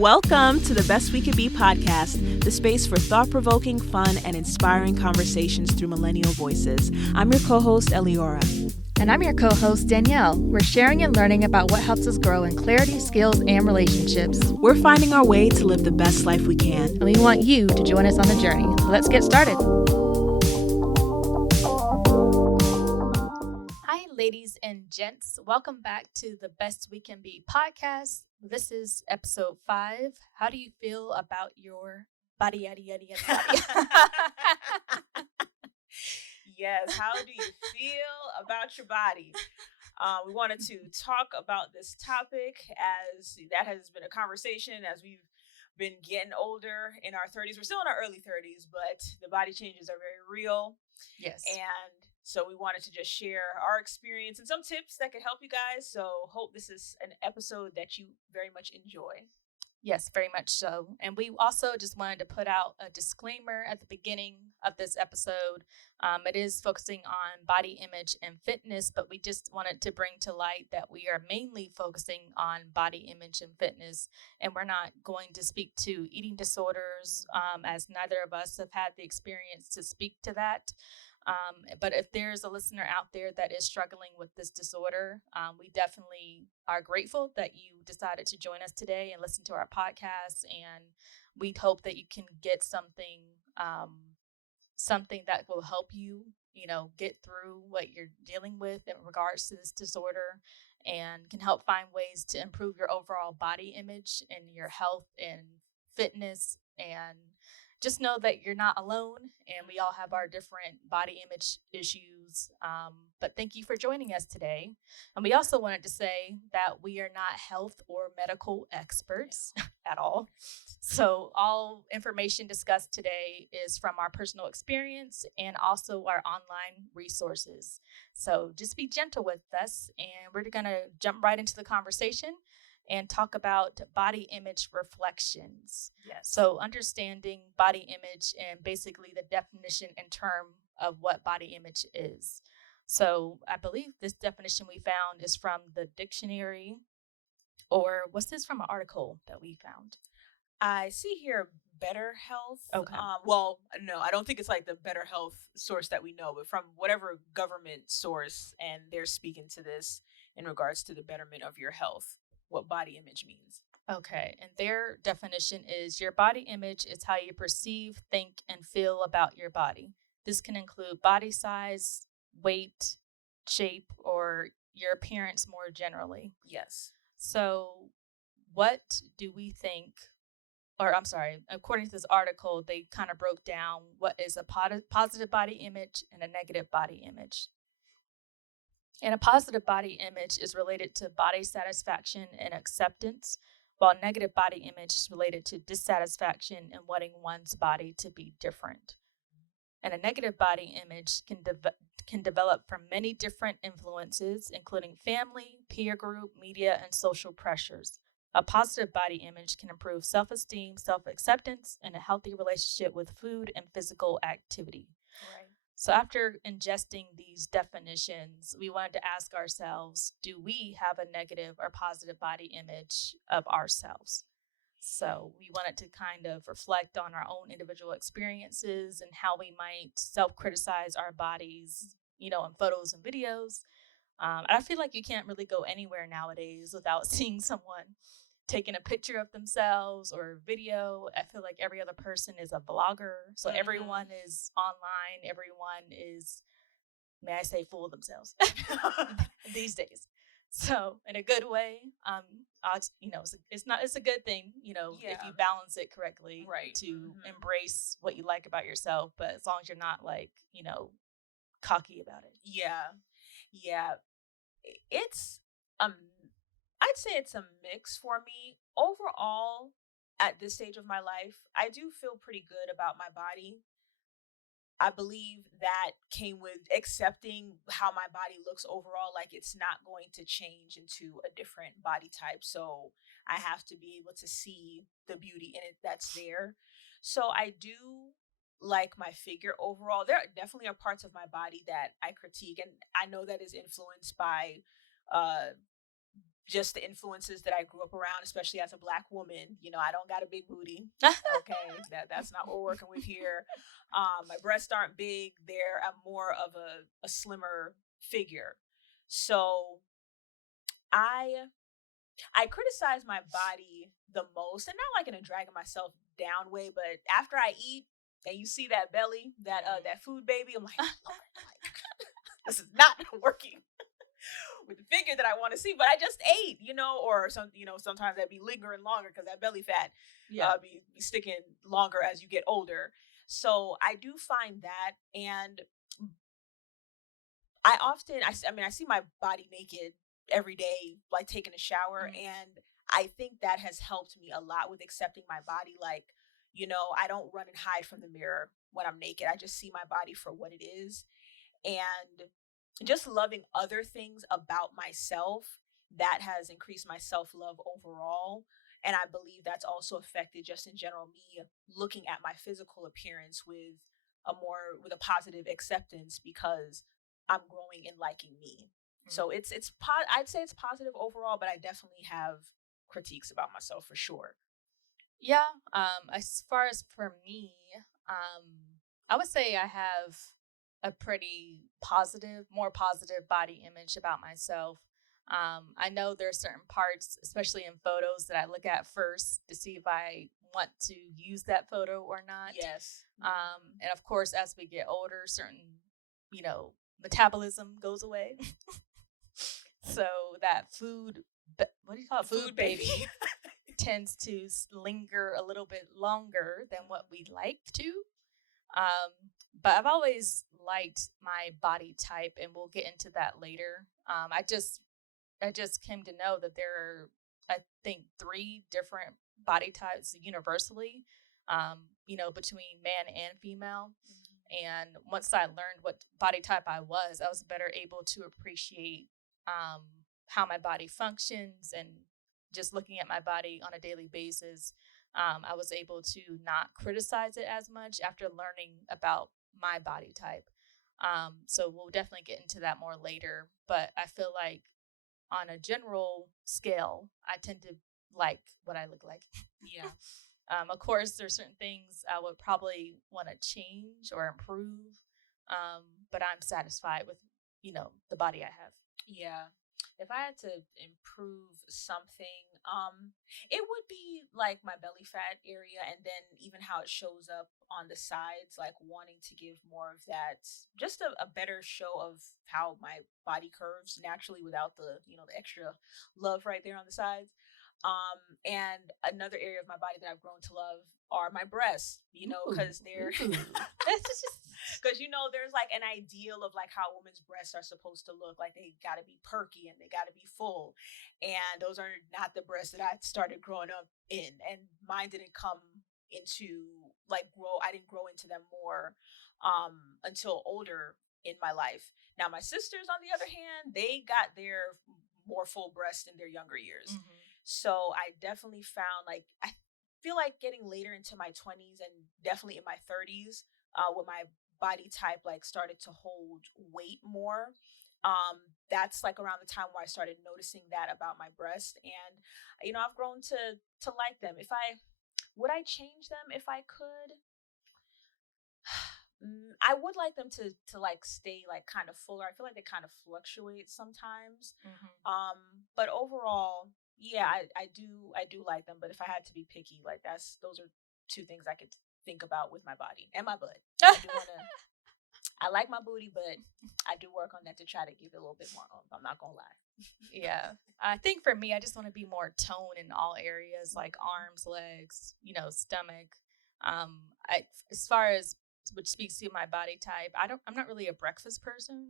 Welcome to the Best We Could Be podcast, the space for thought-provoking, fun, and inspiring conversations through millennial voices. I'm your co-host, Eliora. And I'm your co-host, Danielle. We're sharing and learning about what helps us grow in clarity, skills, and relationships. We're finding our way to live the best life we can. And we want you to join us on the journey. Let's get started. Hi, ladies and gents. Welcome back to the Best We Can Be podcast. This is episode 5. How do you feel about your body, yada, yada, yada, yada? Yes, how do you feel about your body? We wanted to talk about this topic as that has been a conversation as we've been getting older in our 30s. We're still in our early 30s, but the body changes are very real. Yes. And so we wanted to just share our experience and some tips that could help you guys. So hope this is an episode that you very much enjoy. Yes, very much so. And we also just wanted to put out a disclaimer at the beginning of this episode. It is focusing on body image and fitness, but we just wanted to bring to light that we are mainly focusing on body image and fitness. And we're not going to speak to eating disorders, as neither of us have had the experience to speak to that. But if there's a listener out there that is struggling with this disorder, we definitely are grateful that you decided to join us today and listen to our podcast. And we hope that you can get something that will help you, get through what you're dealing with in regards to this disorder, and can help find ways to improve your overall body image and your health and fitness. And just know that you're not alone, and we all have our different body image issues. But thank you for joining us today. And we also wanted to say that we are not health or medical experts at all. So all information discussed today is from our personal experience and also our online resources. So just be gentle with us, and we're going to jump right into the conversation and talk about body image reflections. Yes. So understanding body image and basically the definition and term of what body image is. So I believe this definition we found is from the dictionary, or what's this from an article that we found? I see here Better Health. Okay. Well, no, I don't think it's like the Better Health source that we know, but from whatever government source, and they're speaking to this in regards to the betterment of your health, what body image means. Okay, and their definition is your body image is how you perceive, think, and feel about your body. This can include body size, weight, shape, or your appearance more generally. Yes. So what do we think, or I'm sorry, according to this article, they kind of broke down what is a positive body image and a negative body image. And a positive body image is related to body satisfaction and acceptance, while negative body image is related to dissatisfaction and wanting one's body to be different. And a negative body image can develop from many different influences, including family, peer group, media, and social pressures. A positive body image can improve self-esteem, self-acceptance, and a healthy relationship with food and physical activity. Right. So after ingesting these definitions, we wanted to ask ourselves, do we have a negative or positive body image of ourselves? So we wanted to kind of reflect on our own individual experiences and how we might self-criticize our bodies, in photos and videos. I feel like you can't really go anywhere nowadays without seeing someone taking a picture of themselves or video. I feel like every other person is a blogger. So everyone is online. Everyone is, may I say, full of themselves these days. So in a good way, it's a good thing, if you balance it correctly, right, to embrace what you like about yourself, but as long as you're not like, cocky about it. Yeah. It's I'd say it's a mix for me. Overall, at this stage of my life, I do feel pretty good about my body. I believe that came with accepting how my body looks overall. Like, it's not going to change into a different body type. So I have to be able to see the beauty in it that's there. So I do like my figure overall. There definitely are parts of my body that I critique, and I know that is influenced by just the influences that I grew up around, especially as a Black woman. I don't got a big booty. Okay, that's not what we're working with here. My breasts aren't big. I'm more of a slimmer figure. So I I criticize my body the most, and not like in a dragging myself down way, but after I eat and you see that belly, that food baby, I'm like, Lord, like this is not working with the figure that I want to see. But I just ate, or sometimes that be lingering longer because that belly fat Yeah. be sticking longer as you get older. So I do find that, and I see my body naked every day, like taking a shower. Mhm. And I think that has helped me a lot with accepting my body. Like, I don't run and hide from the mirror when I'm naked. I just see my body for what it is. And just loving other things about myself, that has increased my self-love overall. And I believe that's also affected, just in general, me looking at my physical appearance with a positive acceptance, because I'm growing and liking me. Mhm. So I'd say it's positive overall, but I definitely have critiques about myself for sure. Yeah. As far as for me, um, I would say I have a pretty positive, more positive body image about myself. I know there are certain parts, especially in photos, that I look at first to see if I want to use that photo or not. Yes. And of course, as we get older, certain, you know, metabolism goes away. So that what do you call it? Food Food baby. baby tends to linger a little bit longer than what we'd like to. But I've always liked my body type, and we'll get into that later. I just came to know that there are, I think, three different body types universally, between man and female. And once I learned what body type I was better able to appreciate um, how my body functions, and just looking at my body on a daily basis. I was able to not criticize it as much after learning about my body type. So we'll definitely get into that more later. But I feel like on a general scale, I tend to like what I look like. Yeah. Of course, there's certain things I would probably want to change or improve, but I'm satisfied with, the body I have. Yeah. If I had to improve something, it would be like my belly fat area, and then even how it shows up on the sides, like wanting to give more of that, just a better show of how my body curves naturally without the extra love right there on the sides. And another area of my body that I've grown to love are my breasts, Ooh, because they're ooh. because there's like an ideal of like how women's breasts are supposed to look, like they got to be perky and they got to be full, and those are not the breasts that I started growing up in. And mine didn't come into like grow I didn't grow into them more until older in my life. Now my sisters, on the other hand, they got their more full breasts in their younger years. Hmm. So I definitely found, like, I feel like getting later into my 20s and definitely in my 30s, when my body type like started to hold weight more. That's like around the time where I started noticing that about my breast. And I've grown to like them. If I Would I change them if I could? I would like them to like stay like kind of fuller. I feel like they kind of fluctuate sometimes. Hmm. But overall, yeah, I do like them. But if I had to be picky, like those are two things I could think about with my body and my butt. I do want to. I like my booty, but I do work on that to try to give it a little bit more oomph. I'm not gonna lie. Yeah. I think for me, I just want to be more toned in all areas, like arms, legs, stomach. As far as which speaks to my body type, I'm not really a breakfast person.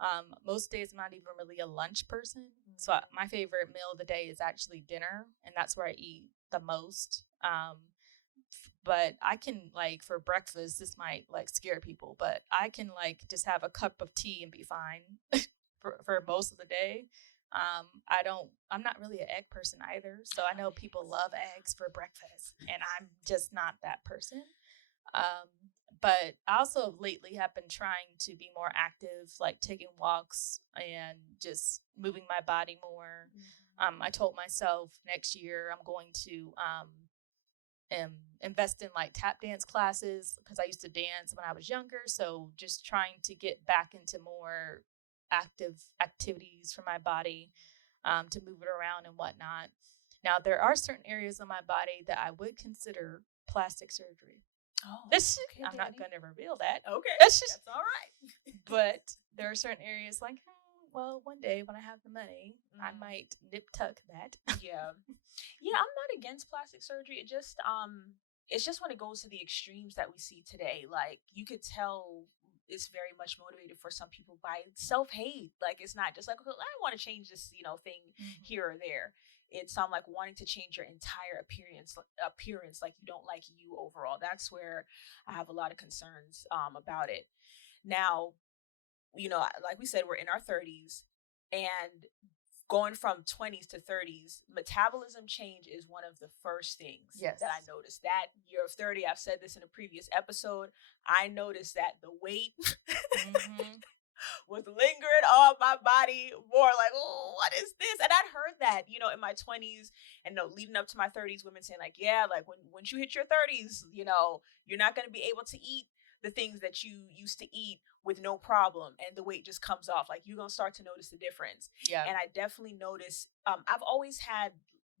Mm-hmm. Most days I'm not even really a lunch person. So Mm-hmm. my favorite meal of the day is actually dinner, and that's where I eat the most. But I can, like, for breakfast, this might like scare people, but I can like just have a cup of tea and be fine for most of the day. I'm not really an egg person either. So I know people love eggs for breakfast, and I'm just not that person. Um, but I also lately have been trying to be more active, like taking walks and just moving my body more. I told myself next year I'm going to invest in like tap dance classes because I used to dance when I was younger. So just trying to get back into more active activities for my body, to move it around and whatnot. Now, there are certain areas of my body that I would consider plastic surgery. Oh, This okay, I'm not Danny. going to reveal that. Okay, That's just, that's all right. but there are certain areas like, well, one day when I have the money, I Mm, might nip tuck that. yeah. Yeah, I'm not against plastic surgery. It's just when it goes to the extremes that we see today. Like you could tell it's very much motivated for some people by self-hate. Like it's not just like, "Oh, I want to change this, thing Mhm. here or there." It's like wanting to change your entire appearance like you don't like you overall. That's where I have a lot of concerns about it. Now, like we said, we're in our 30s, and going from 20s to 30s, metabolism change is one of the first things that I Yes. noticed. That year of 30, I've said this in a previous episode, I noticed that the weight Hmm. was lingering on my body more like, oh, what is this? And I'd heard that, in my 20s and no, leading up to my 30s, women saying, like, yeah, like when once you hit your 30s, you're not going to be able to eat the things that you used to eat with no problem, and the weight just comes off. Like you're gonna start to notice the difference. Yeah. And I definitely notice, I've always had,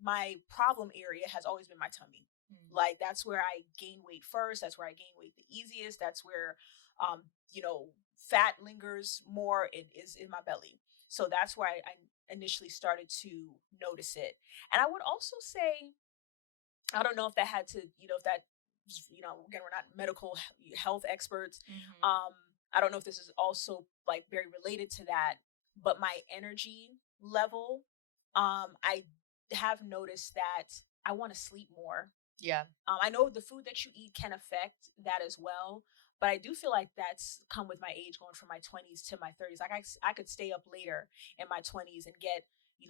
my problem area has always been my tummy. Mm. Like that's where I gain weight first, that's where I gain weight the easiest, that's where um you know fat lingers more, it is in my belly. So that's where I initially started to notice it. And I would also say, I don't know if that had to, if that, again, we're not medical health experts. Hmm. Um, I don't know if this is also like very related to that, but my energy level, I have noticed that I want to sleep more. Yeah. I know the food that you eat can affect that as well, but I do feel like that's come with my age, going from my 20s to my 30s. Like I could stay up later in my 20s and get,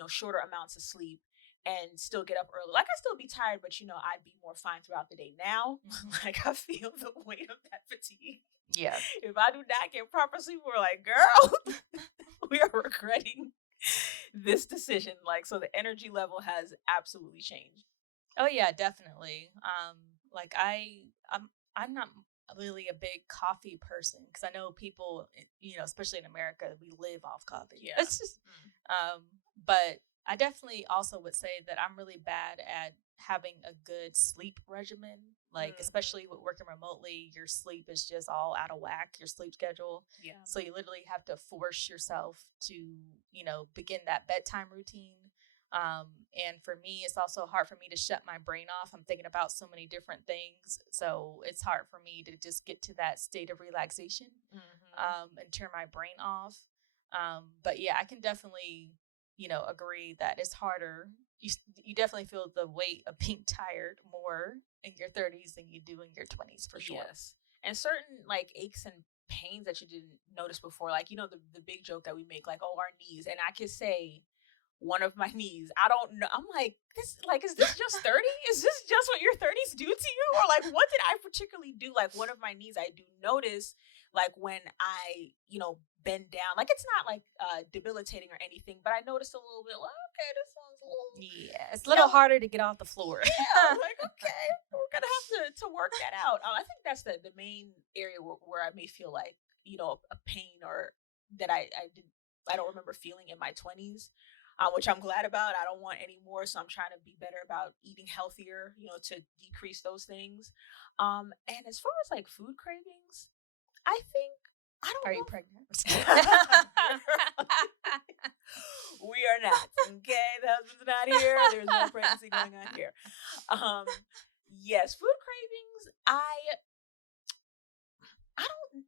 shorter amounts of sleep and still get up early. Like I still be tired, but I'd be more fine throughout the day. Now, Hmm. like I feel the weight of that fatigue. Yeah. If I do not get proper sleep, we're like, girl, we are regretting this decision. Like, so the energy level has absolutely changed. Oh yeah, definitely. Like I'm not really a big coffee person because I know people, especially in America, we live off coffee. Yeah. It's just, um, but I definitely also would say that I'm really bad at having a good sleep regimen. Like Mm-hmm. especially with working remotely, your sleep is just all out of whack. Your sleep schedule, Yeah. so you literally have to force yourself to, begin that bedtime routine. And for me, it's also hard for me to shut my brain off. I'm thinking about so many different things. So it's hard for me to just get to that state of relaxation, Mm-hmm. and turn my brain off. But yeah, I can definitely, agree that it's harder. You definitely feel the weight of being tired more in your 30s than you do in your 20s for sure. Yes. And certain like aches and pains that you didn't notice before, like, the big joke that we make, like, oh, our knees. And I could say one of my knees, I don't know. I'm like, is this just 30? Is this just what your 30s do to you? Or like, what did I particularly do? Like, one of my knees, I do notice, like, when I, bend down, like, it's not like debilitating or anything, but I noticed a little bit, like, okay, this one's a little, Yeah, it's a you little know, harder to get off the floor. yeah, like, okay, we're gonna have to work that out. I think that's the main area where I may feel like, a pain, or that I don't remember feeling in my 20s, which I'm glad about. I don't want any more, so I'm trying to be better about eating healthier, to decrease those things. And as far as like food cravings, I think, I Are don't you know. pregnant? I'm just kidding. We are not. Okay, the husband's not here. There's no pregnancy going on here. Um, yes, food cravings.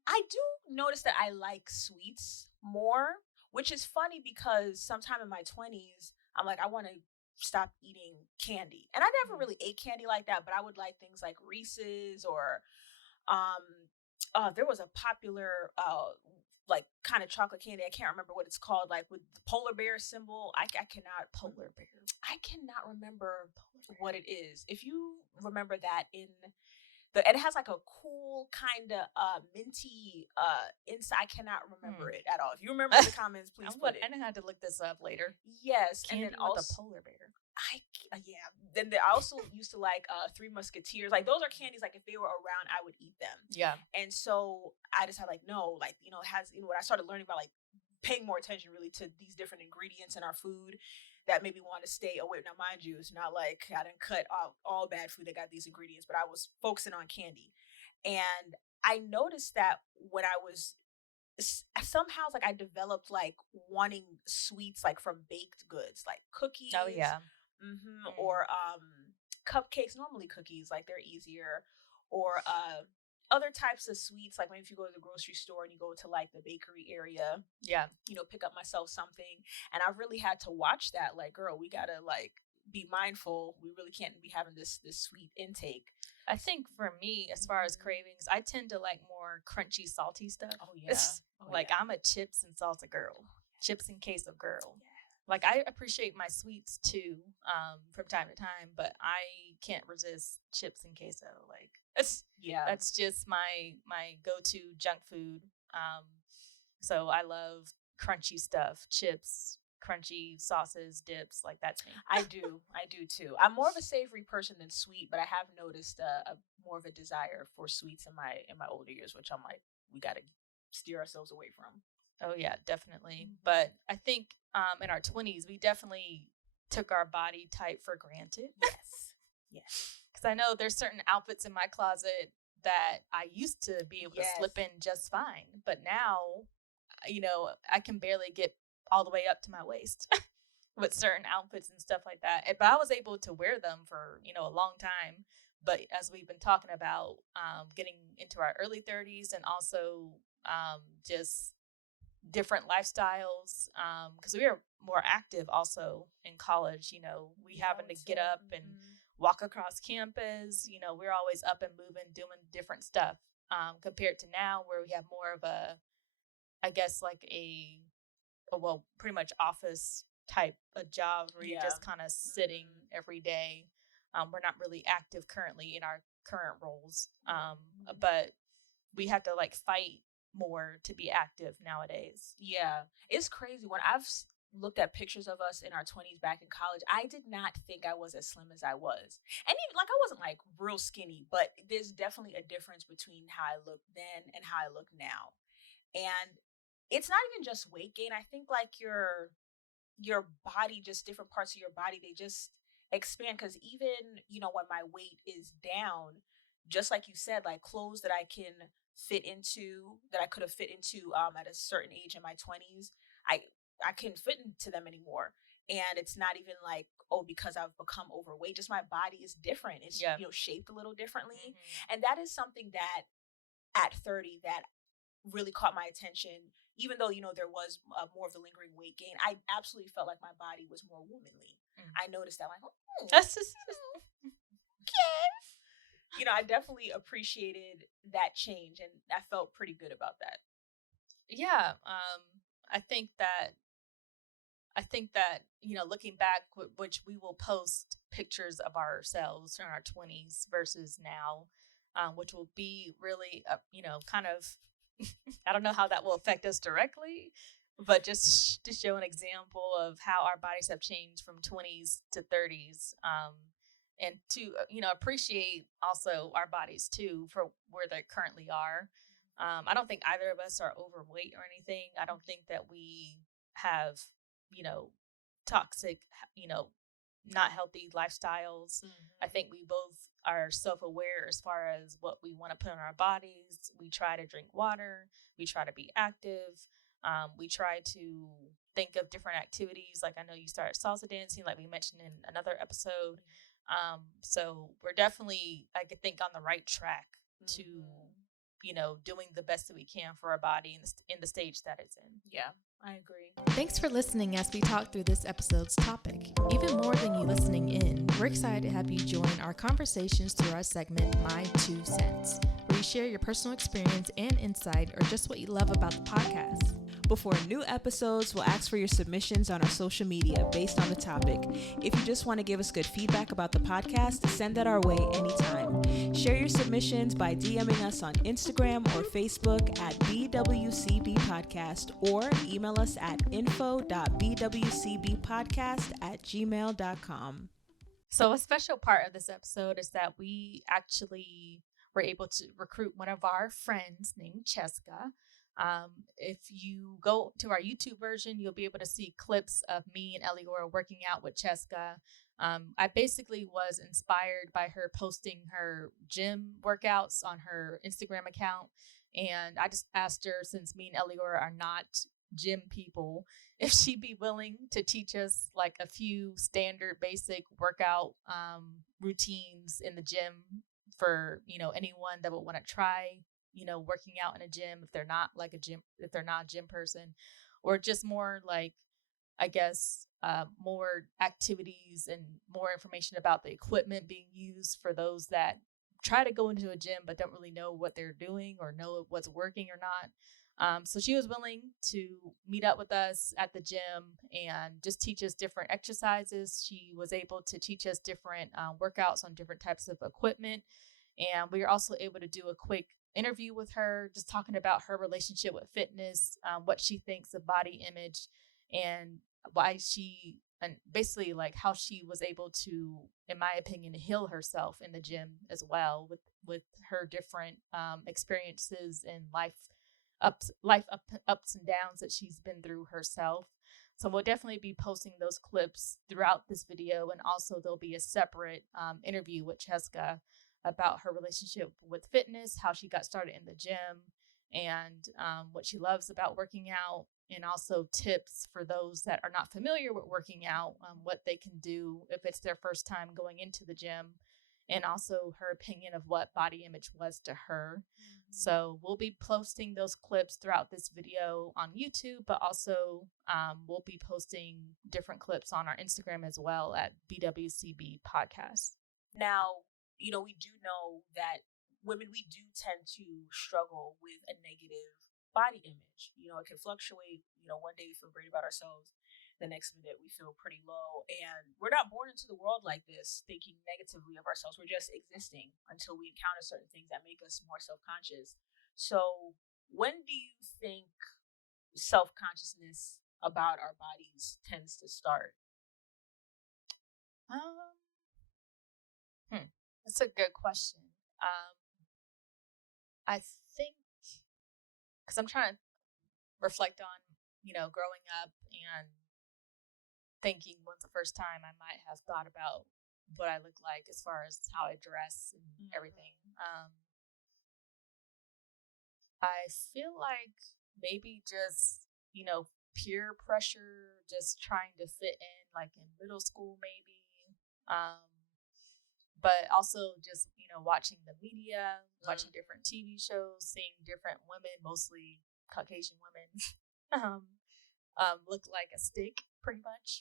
I do notice that I like sweets more, which is funny because sometime in my 20s, I'm like, I want to stop eating candy. And I never Mm. really ate candy like that, but I would like things like Reese's, or um there was a popular like kind of chocolate candy. I can't remember what it's called, like with the polar bear symbol. I cannot Polar bear. I cannot remember Polar bear. what it is. If you remember that in it has like a cool kind of minty inside. I cannot remember Hmm. it at all. If you remember in the comments, please put it. I know how to look this up later. Yes, and then Candy with a also polar bear. yeah. Then I also used to like Three Musketeers. Like those are candies. Like if they were around, I would eat them. Yeah. And so I decided like no, like it has when I started learning about like paying more attention really to these different ingredients in our food that made me want to stay away. Now, mind you, it's not like I didn't cut out all bad food that got these ingredients, but I was focusing on candy. And I noticed that when I was somehow like I developed like wanting sweets like from baked goods, like Oh cookies, yeah. Mm. or cupcakes. Normally cookies, like they're easier, or other types of sweets. Like maybe if you go to the grocery store and you go to like the bakery area, Yeah. pick up myself something. And I really had to watch that. Like, girl, we gotta like be mindful. We really can't be having this sweet intake. I think for me, as far as cravings, I tend to like more crunchy, salty stuff. Oh yeah. Like yeah. I'm a chips and salsa girl, chips and queso girl. Yeah. Like I appreciate my sweets too, from time to time, but I can't resist chips and queso. Like that's just my go-to junk food. So I love crunchy stuff, chips, crunchy sauces, dips. Like that's me. I do too. I'm more of a savory person than sweet, but I have noticed a more of a desire for sweets in my older years, which I'm like, we got to steer ourselves away from. Oh yeah, definitely. Mhm. But I think in our 20s, we definitely took our body type for granted. Yes. Yes. Because I know there's certain outfits in my closet that I used to be able to slip in just fine, but now, I can barely get all the way up to my waist with certain outfits and stuff like that. But I was able to wear them for a long time. But as we've been talking about, getting into our early 30s and also just different lifestyles, because we were more active also in college. We having to get up and walk across campus. We're always up and moving, doing different stuff, compared to now where we have more of I guess like well, pretty much office type of job where you're just kind of sitting every day. We're not really active currently in our current roles, but we have to like fight more to be active nowadays. Yeah, it's crazy. When I've looked at pictures of us in our 20s back in college, I did not think I was as slim as I was. And even like I wasn't like real skinny, but there's definitely a difference between how I look then and how I look now. And it's not even just weight gain. I think like your body, just different parts of your body, they just expand. Because even when my weight is down, just like you said, like clothes that I can fit into, that I could have fit into at a certain age in my 20s, i I couldn't fit into them anymore. And it's not even like, oh, because I've become overweight, just my body is different. It's Yeah. Shaped a little differently. Mm-hmm. And that is something that at 30 that really caught my attention. Even though there was more of the lingering weight gain, I absolutely felt like my body was more womanly. I noticed that, like, oh, okay. I definitely appreciated that change, and I felt pretty good about that. Yeah. I think that looking back, which we will post pictures of ourselves in our 20s versus now, which will be really, kind of, I don't know how that will affect us directly, but just to show an example of how our bodies have changed from 20s to 30s, and to, appreciate also our bodies too for where they currently are. I don't think either of us are overweight or anything. I don't think that we have, toxic, not healthy lifestyles. I think we both are self-aware as far as what we want to put on our bodies. We try to drink water. We try to be active. We try to think of different activities. Like I know you started salsa dancing, like we mentioned in another episode. So we're definitely, I could think, on the right track to, doing the best that we can for our body in the stage that it's in. Yeah, I agree. Thanks for listening as we talk through this episode's topic. Even more than you listening in, we're excited to have you join our conversations through our segment, My 2 Cents, where you share your personal experience and insight or just what you love about the podcast. Before new episodes, we'll ask for your submissions on our social media based on the topic. If you just want to give us good feedback about the podcast, send that our way anytime. Share your submissions by DMing us on Instagram or Facebook at BWCB Podcast, or email us at info.bwcbpodcast@gmail.com. So a special part of this episode is that we actually were able to recruit one of our friends named Chesca. If you go to our YouTube version, you'll be able to see clips of me and Eliora working out with Chesca. I basically was inspired by her posting her gym workouts on her Instagram account. And I just asked her, since me and Eliora are not gym people, if she'd be willing to teach us like a few standard basic workout routines in the gym for, anyone that would want to try, working out in a gym if they're not like a gym, if they're not a gym person, or just more like, I guess, more activities and more information about the equipment being used for those that try to go into a gym but don't really know what they're doing or know what's working or not. So she was willing to meet up with us at the gym and just teach us different exercises. She was able to teach us different workouts on different types of equipment. And we were also able to do a quick interview with her, just talking about her relationship with fitness, what she thinks of body image, and why she, and basically like how she was able to, in my opinion, heal herself in the gym as well with her different experiences in ups and downs that she's been through herself. So we'll definitely be posting those clips throughout this video, and also there'll be a separate interview with Chesca about her relationship with fitness, how she got started in the gym, and what she loves about working out, and also tips for those that are not familiar with working out, what they can do if it's their first time going into the gym, and also her opinion of what body image was to her. So we'll be posting those clips throughout this video on YouTube, but also we'll be posting different clips on our Instagram as well at BWCB Podcast. Now, we do know that women, we do tend to struggle with a negative body image. It can fluctuate. One day we feel great about ourselves, the next minute we feel pretty low. And we're not born into the world like this, thinking negatively of ourselves. We're just existing until we encounter certain things that make us more self-conscious. So when do you think self-consciousness about our bodies tends to start? That's a good question. I think, because I'm trying to reflect on, growing up and thinking when's the first time I might have thought about what I look like as far as how I dress and everything. I feel like maybe just, peer pressure, just trying to fit in, like in middle school, maybe. But also just, watching the media, watching different TV shows, seeing different women, mostly Caucasian women, look like a stick pretty much.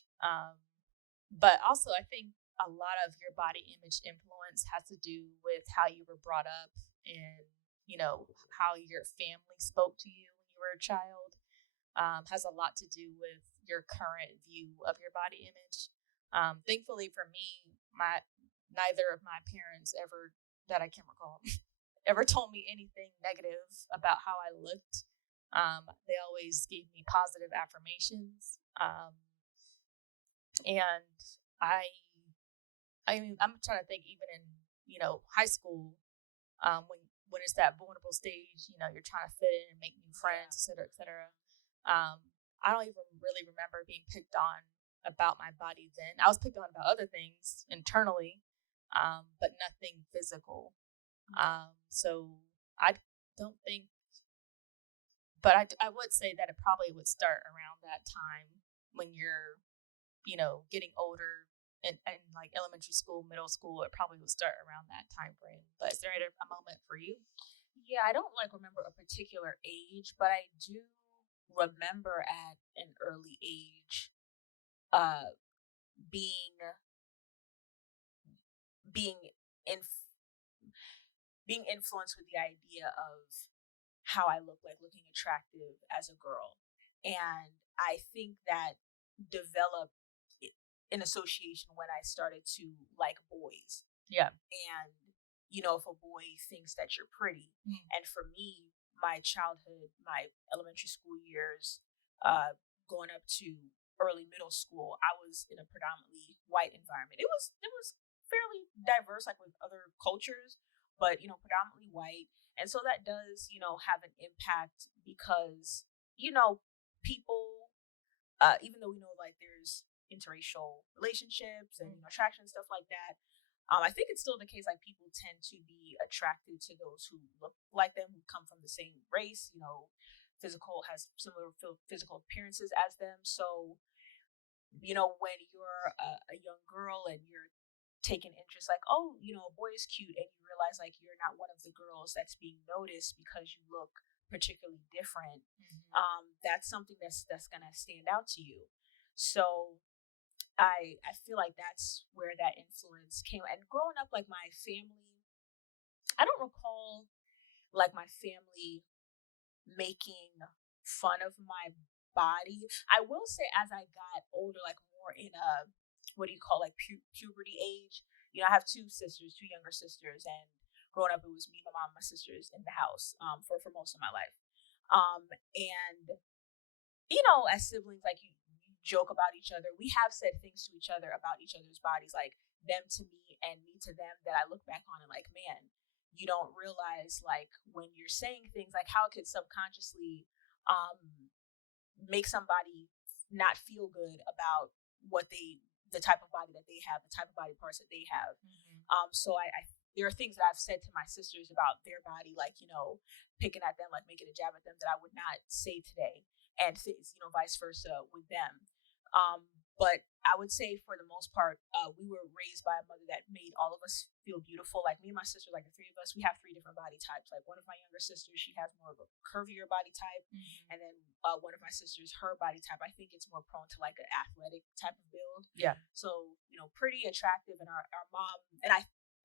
But also I think a lot of your body image influence has to do with how you were brought up and, how your family spoke to you when you were a child. Has a lot to do with your current view of your body image. Thankfully for me, neither of my parents ever, that I can recall, ever told me anything negative about how I looked. They always gave me positive affirmations. And I'm trying to think, even in, high school, when it's that vulnerable stage, you're trying to fit in and make new friends, et cetera, et cetera. I don't even really remember being picked on about my body then. I was picked on about other things internally, but nothing physical. So I don't think, but I would say that it probably would start around that time when you're, getting older and like elementary school, middle school. It probably would start around that time frame. But is there a moment for you? Yeah, I don't remember a particular age, but I do remember at an early age being being in being influenced with the idea of how I look like, looking attractive as a girl. And I think that developed in association when I started to like boys. Yeah. And, you know, if a boy thinks that you're pretty, and for me, my childhood, my elementary school years, going up to early middle school, I was in a predominantly white environment. It was fairly diverse, like with other cultures, but you know, predominantly white. And so that does, you know, have an impact because, you know, people, even though we know like there's interracial relationships and, you know, attraction and stuff like that, I think it's still the case. Like people tend to be attracted to those who look like them, who come from the same race. You know, has similar physical appearances as them. So, you know, when you're a young girl and you're taking interest, like, oh, you know, a boy is cute, and you realize like you're not one of the girls that's being noticed because you look particularly different. That's something that's gonna stand out to you. So I feel like that's where that influence came. And growing up, like my family, I don't recall like my family making fun of my body. I will say as I got older, like more in a, what do you call, like puberty age. You know, I have two younger sisters, and growing up it was me, my mom, my sisters in the house for most of my life. And you know, as siblings, like you joke about each other. We have said things to each other about each other's bodies, like them to me and me to them, that I look back on and like, man, you don't realize like when you're saying things, like how it could subconsciously make somebody not feel good about the type of body that they have, the type of body parts that they have. So I there are things that I've said to my sisters about their body, like, you know, picking at them, like making a jab at them, that I would not say today, and you know, vice versa with them. But I would say for the most part, we were raised by a mother that made all of us feel beautiful. Like me and my sister, like the three of us, we have three different body types. Like one of my younger sisters, she has more of a curvier body type. And then one of my sisters, her body type, I think it's more prone to like an athletic type of build. Yeah. So, you know, pretty attractive. And our mom,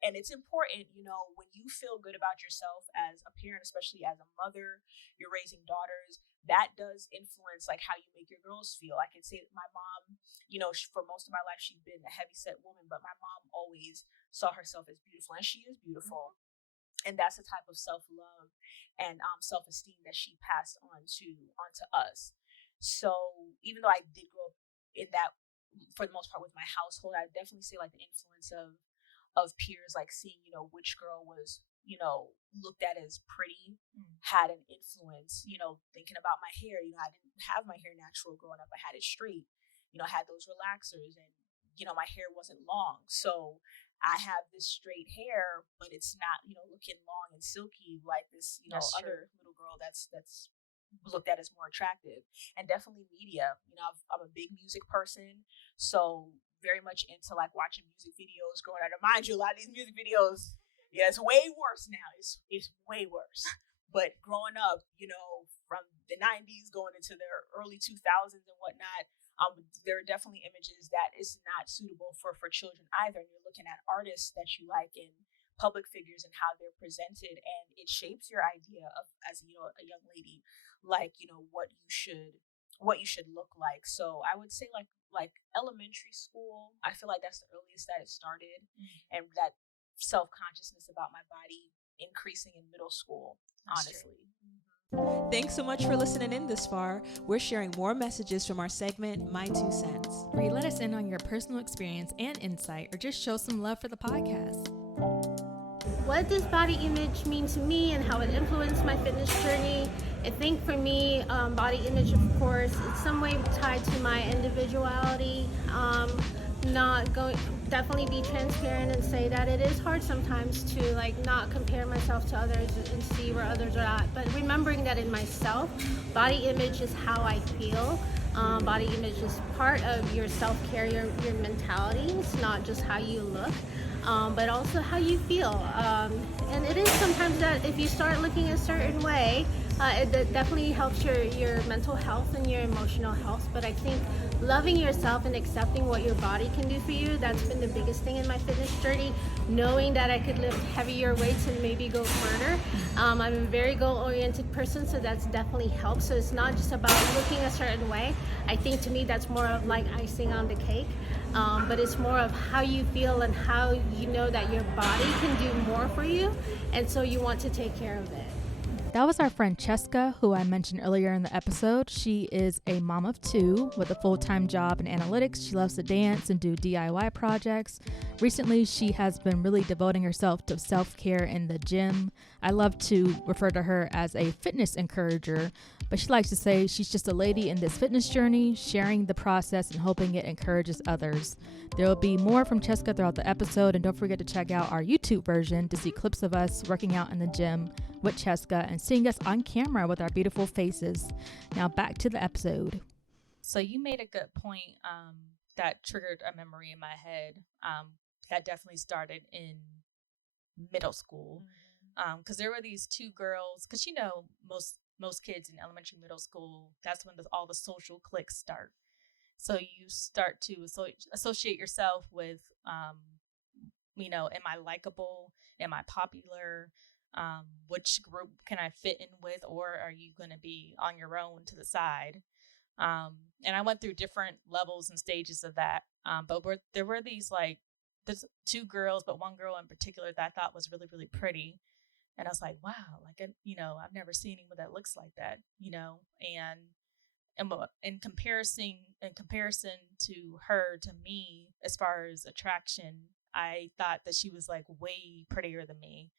and it's important, you know, when you feel good about yourself as a parent, especially as a mother, you're raising daughters, that does influence like how you make your girls feel. I can say that my mom, you know, for most of my life, she's been a heavy-set woman, but my mom always saw herself as beautiful, and she is beautiful. And that's the type of self-love and self-esteem that she passed onto us. So even though I did grow up in that, for the most part, with my household, I definitely say like the influence of peers, like seeing, you know, which girl was, you know, looked at as pretty, had an influence. You know, thinking about my hair, you know, I didn't have my hair natural growing up. I had it straight, you know, I had those relaxers, and, you know, my hair wasn't long. So I have this straight hair, but it's not, you know, looking long and silky like this, you know, other little girl that's looked at as more attractive. And definitely media, you know, I'm a big music person, so very much into like watching music videos growing up. Mind you, a lot of these music videos, yeah, it's way worse now. It's way worse. But growing up, you know, from the 90s going into the early 2000s and whatnot, there are definitely images that is not suitable for children either. And you're looking at artists that you like and public figures and how they're presented, and it shapes your idea of, as you know, a young lady, like, you know, what you should look like. So I would say like elementary school, I feel like that's the earliest that it started, and that self-consciousness about my body increasing in middle school, honestly. Thanks so much for listening in this far. We're sharing more messages from our segment, My 2 Cents, where you let us in on your personal experience and insight, or just show some love for the podcast. What does body image mean to me and how it influenced my fitness journey? I think for me, body image, of course, it's some way tied to my individuality. Definitely be transparent and say that it is hard sometimes to like not compare myself to others and see where others are at. But remembering that in myself, body image is how I feel. Body image is part of your self-care, your mentality. It's not just how you look, but also how you feel. And it is sometimes that if you start looking a certain way, It definitely helps your mental health and your emotional health. But I think loving yourself and accepting what your body can do for you, that's been the biggest thing in my fitness journey. Knowing that I could lift heavier weights and maybe go further. I'm a very goal-oriented person, so that's definitely helped. So it's not just about looking a certain way. I think to me that's more of like icing on the cake. But it's more of how you feel and how you know that your body can do more for you, and so you want to take care of it. That was our friend Chesca, who I mentioned earlier in the episode. She is a mom of 2 with a full-time job in analytics. She loves to dance and do DIY projects. Recently, she has been really devoting herself to self-care in the gym. I love to refer to her as a fitness encourager, but she likes to say she's just a lady in this fitness journey, sharing the process and hoping it encourages others. There will be more from Chesca throughout the episode, and don't forget to check out our YouTube version to see clips of us working out in the gym with Chesca and seeing us on camera with our beautiful faces. Now back to the episode. So you made a good point that triggered a memory in my head that definitely started in middle school. Because there were these 2 girls, because most kids in elementary, middle school, that's when all the social cliques start. So you start to associate yourself with, am I likable? Am I popular? Which group can I fit in with, or are you going to be on your own to the side? And I went through different levels and stages of that. But there were there's 2 girls, but one girl in particular that I thought was really, really pretty. And I was like, wow, I've never seen anyone that looks like that, and in comparison to her, to me, as far as attraction, I thought that she was like way prettier than me.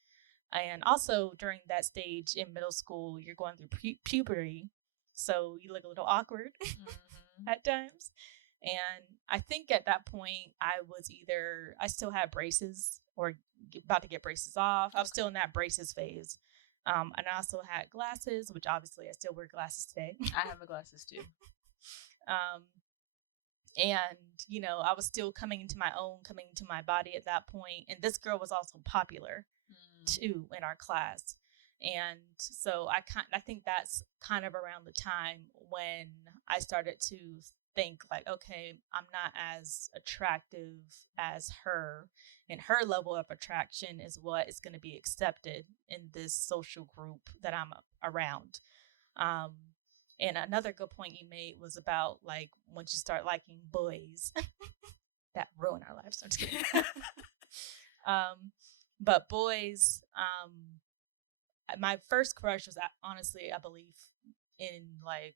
And also during that stage in middle school, you're going through puberty, so you look a little awkward at times. And I think at that point, I still had braces or about to get braces off. I was still in that braces phase. And I also had glasses, which obviously I still wear glasses today. I have my glasses too. And I was still coming into my own, coming into my body at that point. And this girl was also popular too in our class. And so I think that's kind of around the time when I started to think like, okay, I'm not as attractive as her, and her level of attraction is what is going to be accepted in this social group that I'm around. And another good point you made was about like once you start liking boys, that ruin our lives. I'm just kidding. But boys, my first crush was honestly, I believe, in like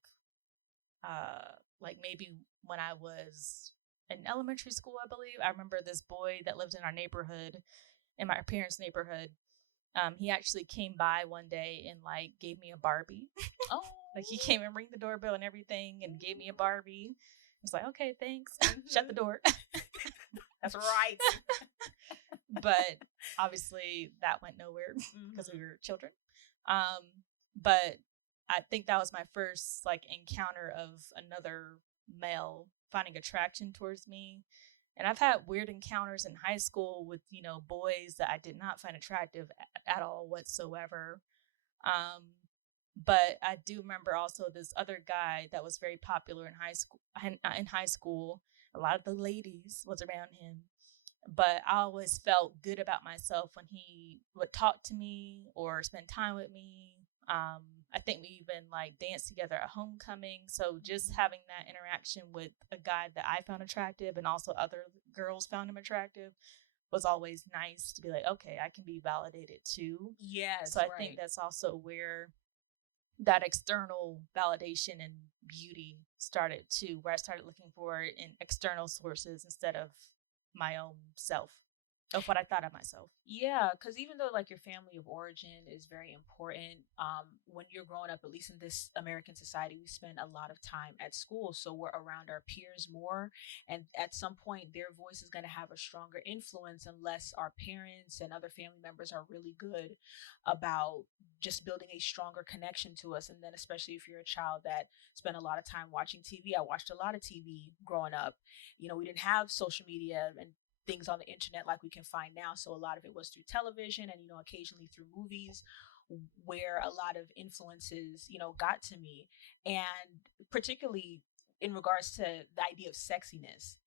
maybe when I was in elementary school. I believe I remember this boy that lived in our neighborhood, in my parents' neighborhood. He actually came by one day and like gave me a Barbie. Oh, like he came and rang the doorbell and everything and gave me a Barbie. I was like, okay, thanks. Shut the door. That's right. But obviously that went nowhere because we were children. But I think that was my first like encounter of another male finding attraction towards me. And I've had weird encounters in high school with, boys that I did not find attractive at all whatsoever. But I do remember also this other guy that was very popular in high school. A lot of the ladies was around him. But I always felt good about myself when he would talk to me or spend time with me. I think we even like danced together at homecoming. So just having that interaction with a guy that I found attractive and also other girls found him attractive was always nice to be like, okay, I can be validated too. Yes. So I think that's also where that external validation and beauty started too, where I started looking for it in external sources instead of my own self, of what I thought of myself. Yeah, because even though like your family of origin is very important, when you're growing up, at least in this American society, we spend a lot of time at school, so we're around our peers more, and at some point their voice is going to have a stronger influence unless our parents and other family members are really good about just building a stronger connection to us. And then especially if you're a child that spent a lot of time watching TV. I watched a lot of TV growing up. We didn't have social media and things on the internet like we can find now, so a lot of it was through television and occasionally through movies where a lot of influences, got to me. And particularly in regards to the idea of sexiness.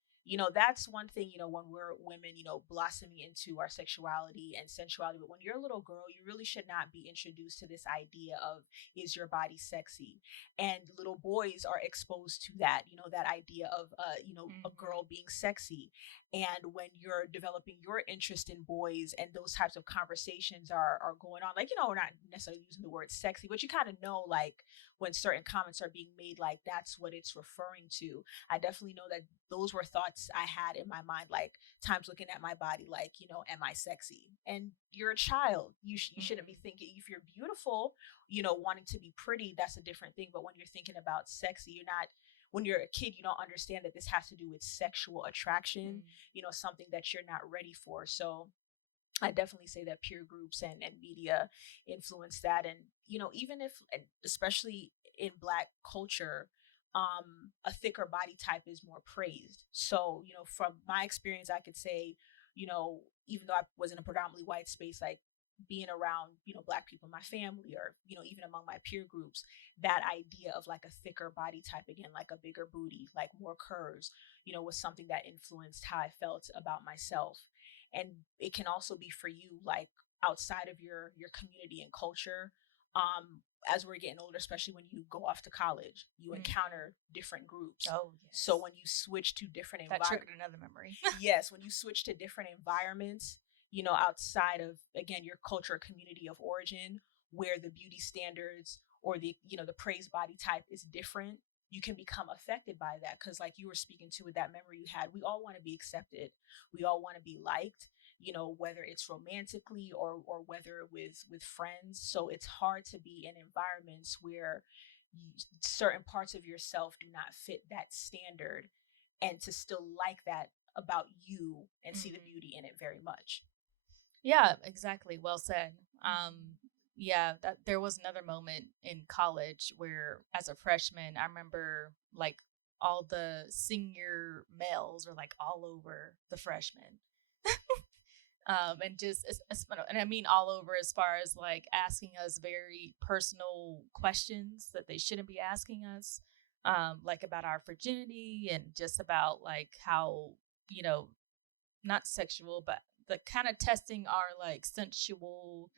That's one thing, when we're women, blossoming into our sexuality and sensuality. But when you're a little girl, you really should not be introduced to this idea of, is your body sexy? And little boys are exposed to that, that idea of, a girl being sexy. And when you're developing your interest in boys and those types of conversations are going on, like, we're not necessarily using the word sexy, but you kind of know, like, when certain comments are being made, like, that's what it's referring to. I definitely know that those were thoughts I had in my mind, like times looking at my body, like, am I sexy? And you're a child. You shouldn't be thinking, if you're beautiful, wanting to be pretty, that's a different thing. But when you're thinking about sexy, you're not, when you're a kid, you don't understand that this has to do with sexual attraction, something that you're not ready for. So I definitely say that peer groups and media influence that. And, even if, especially in Black culture, a thicker body type is more praised. So, from my experience, I could say, even though I was in a predominantly white space, like being around, Black people in my family, or, even among my peer groups, that idea of like a thicker body type, again, like a bigger booty, like more curves, was something that influenced how I felt about myself. And it can also be for you, like outside of your community and culture. As we're getting older, especially when you go off to college, you encounter different groups. Oh, yes. So when you switch to different that triggered another memory. Yes, when you switch to different environments, outside of, again, your culture or community of origin, where the beauty standards or the the praised body type is different, you can become affected by that. Because like you were speaking to with that memory you had, we all want to be accepted, we all want to be liked, whether it's romantically or whether with friends. So it's hard to be in environments where certain parts of yourself do not fit that standard, and to still like that about you and see the beauty in it very much. Yeah, exactly. Well said. Yeah, that there was another moment in college where, as a freshman, I remember like all the senior males were like all over the freshmen. And just, and I mean all over, as far as like asking us very personal questions that they shouldn't be asking us, like about our virginity, and just about like how, not sexual, but the kind of testing our like sensual,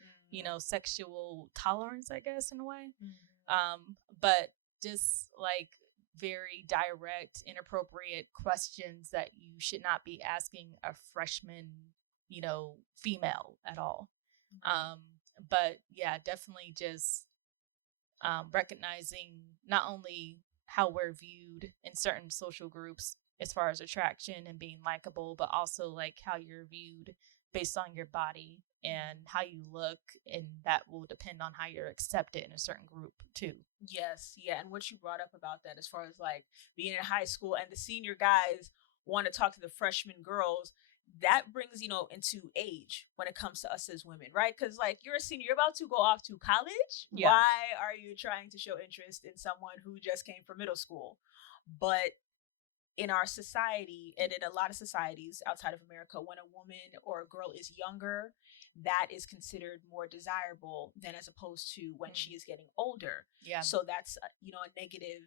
sexual tolerance, I guess, in a way. But just like very direct, inappropriate questions that you should not be asking a freshman, female at all. But yeah, definitely just recognizing not only how we're viewed in certain social groups as far as attraction and being likable, but also like how you're viewed based on your body and how you look, and that will depend on how you're accepted in a certain group too. Yes, yeah. And what you brought up about that, as far as like being in high school and the senior guys want to talk to the freshman girls, that brings, into age when it comes to us as women, right? Because like you're a senior, you're about to go off to college. Yeah. Why are you trying to show interest in someone who just came from middle school? But in our society, and in a lot of societies outside of America, when a woman or a girl is younger, that is considered more desirable than as opposed to when she is getting older. Yeah. So that's a negative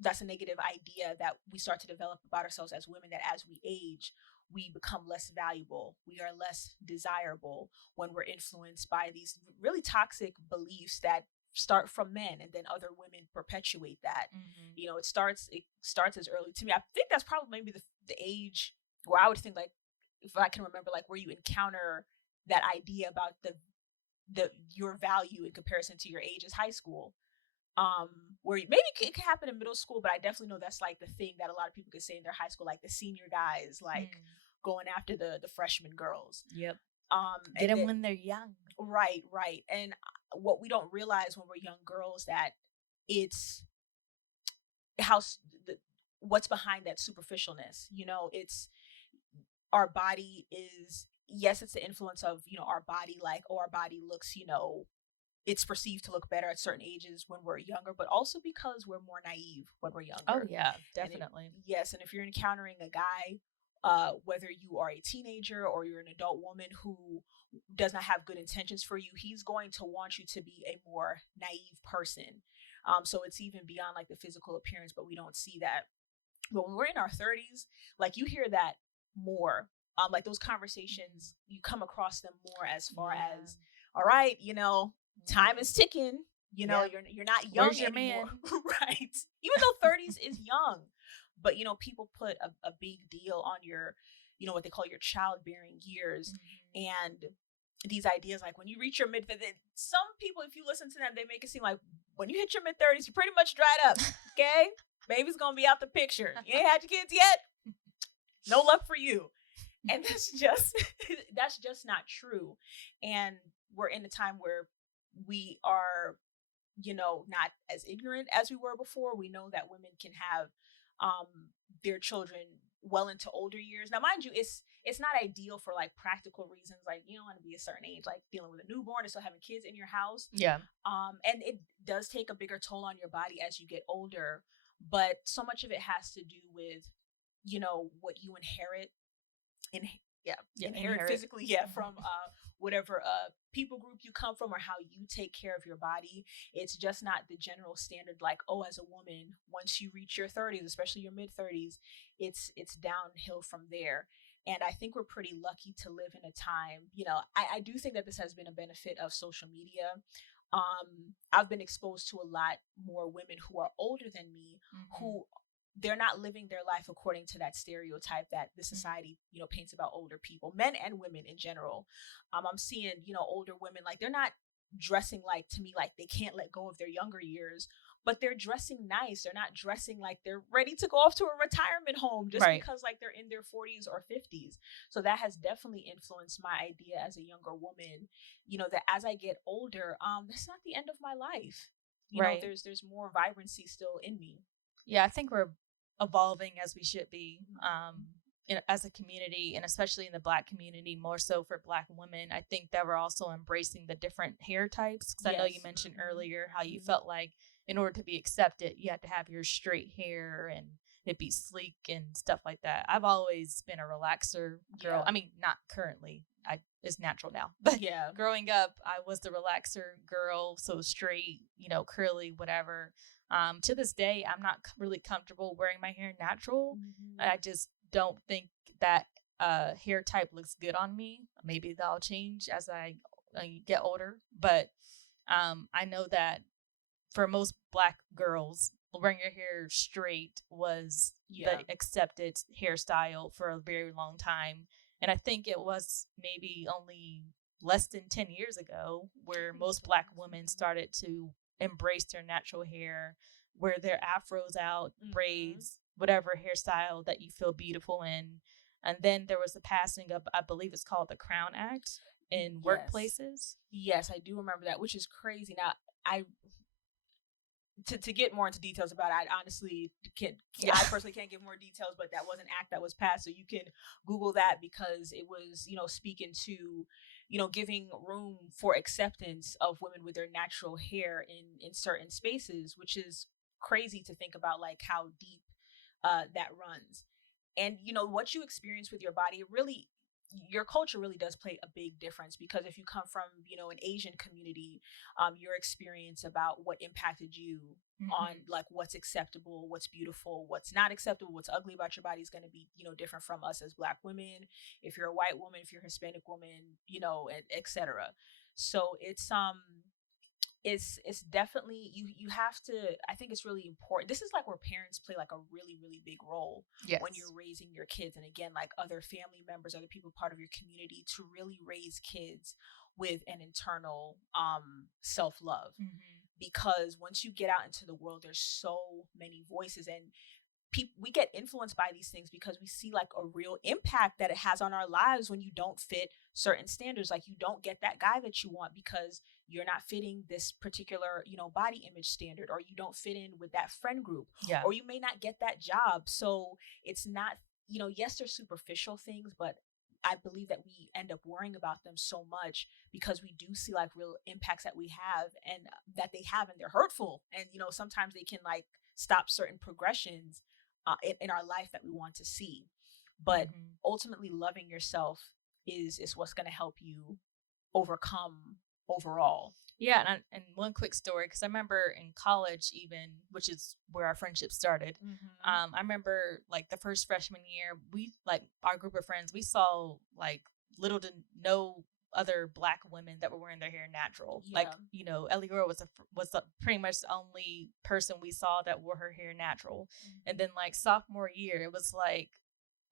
that's a negative idea that we start to develop about ourselves as women, that as we age, we become less valuable, we are less desirable, when we're influenced by these really toxic beliefs that start from men, and then other women perpetuate that. It starts as early, to me, I think that's probably maybe the age where I would think, like, if I can remember, like where you encounter that idea about the your value in comparison to your age is high school. Where maybe it could happen in middle school, but I definitely know that's like the thing that a lot of people could say in their high school, like the senior guys, like going after the freshman girls. Yep. Get them when they're young. Right. And what we don't realize when we're young girls, that it's how what's behind that superficialness. It's our body is, yes, it's the influence of our body, like, oh, our body looks, it's perceived to look better at certain ages when we're younger, but also because we're more naive when we're younger. Oh yeah, definitely. Yes, and if you're encountering a guy whether you are a teenager or you're an adult woman who does not have good intentions for you, he's going to want you to be a more naive person. So it's even beyond like the physical appearance, but we don't see that. But when we're in our 30s, like you hear that more. Like those conversations, you come across them more as far as, all right, time is ticking. You're not young Where's your anymore, man? right? Even though 30s is young, but people put a big deal on your, what they call your childbearing years, and these ideas like when you reach your mid, some people, if you listen to them, they make it seem like when you hit your mid-30s, you're pretty much dried up. Okay, baby's gonna be out the picture. You ain't had your kids yet. No luck for you. And that's just not true. And we're in a time where we are, not as ignorant as we were before. We know that women can have their children well into older years. Now, mind you, it's not ideal for like practical reasons. Like you don't want to be a certain age, like dealing with a newborn and still having kids in your house. Yeah. And it does take a bigger toll on your body as you get older. But so much of it has to do with, what you inherit. Inherit physically, from whatever people group you come from or how you take care of your body. It's just not the general standard like, oh, as a woman, once you reach your 30s, especially your mid 30s, it's downhill from there. And I think we're pretty lucky to live in a time, I do think that this has been a benefit of social media. I've been exposed to a lot more women who are older than me, who they're not living their life according to that stereotype that the society, paints about older people, men and women in general. I'm seeing, older women, like they're not dressing like, to me, like they can't let go of their younger years, but they're dressing nice. They're not dressing like they're ready to go off to a retirement home just because like they're in their 40s or 50s. So that has definitely influenced my idea as a younger woman, that as I get older, that's not the end of my life. There's more vibrancy still in me. Yeah, I think we're evolving as we should be as a community, and especially in the Black community, more so for Black women. I think that we're also embracing the different hair types, because I know you mentioned earlier how you felt like in order to be accepted, you had to have your straight hair and it be sleek and stuff like that. I've always been a relaxer girl. I mean, not currently. It's natural now. But growing up, I was the relaxer girl, so straight, curly, whatever. To this day, I'm not really comfortable wearing my hair natural. I just don't think that hair type looks good on me. Maybe that'll change as I get older. But I know that for most Black girls, wearing your hair straight was the accepted hairstyle for a very long time. And I think it was maybe only less than 10 years ago where most Black women started to embrace their natural hair, wear their afros out, braids, whatever hairstyle that you feel beautiful in. And then there was the passing of, I believe it's called the Crown Act in workplaces. Yes, I do remember that, which is crazy. Now, to get more into details about it, I honestly I personally can't give more details, but that was an act that was passed. So you can Google that, because it was, speaking to, giving room for acceptance of women with their natural hair in certain spaces, which is crazy to think about, like how deep that runs. And, what you experience with your body, your culture really does play a big difference, because if you come from, an Asian community, your experience about what impacted you on like what's acceptable, what's beautiful, what's not acceptable, what's ugly about your body is going to be, different from us as Black women. If you're a white woman, if you're a Hispanic woman, etc. So it's definitely, you have to, I think it's really important. This is like where parents play like a really, really big role when you're raising your kids. And again, like other family members, other people part of your community, to really raise kids with an internal self-love. Because once you get out into the world, there's so many voices, and we get influenced by these things because we see like a real impact that it has on our lives when you don't fit certain standards. Like you don't get that guy that you want because you're not fitting this particular, body image standard, or you don't fit in with that friend group, or you may not get that job. So it's not, yes, they're superficial things, but I believe that we end up worrying about them so much because we do see like real impacts that we have and that they have, and they're hurtful. And, sometimes they can like stop certain progressions in our life that we want to see. but Mhm. ultimately loving yourself is what's going to help you overcome overall. Yeah, and one quick story, because I remember in college, even, which is where our friendship started. Mm-hmm. I remember like the first freshman year, we like our group of friends, we saw like little to no other Black women that were wearing their hair natural. Like, Yeah. Eliora was pretty much the only person we saw that wore her hair natural. And then like sophomore year, it was like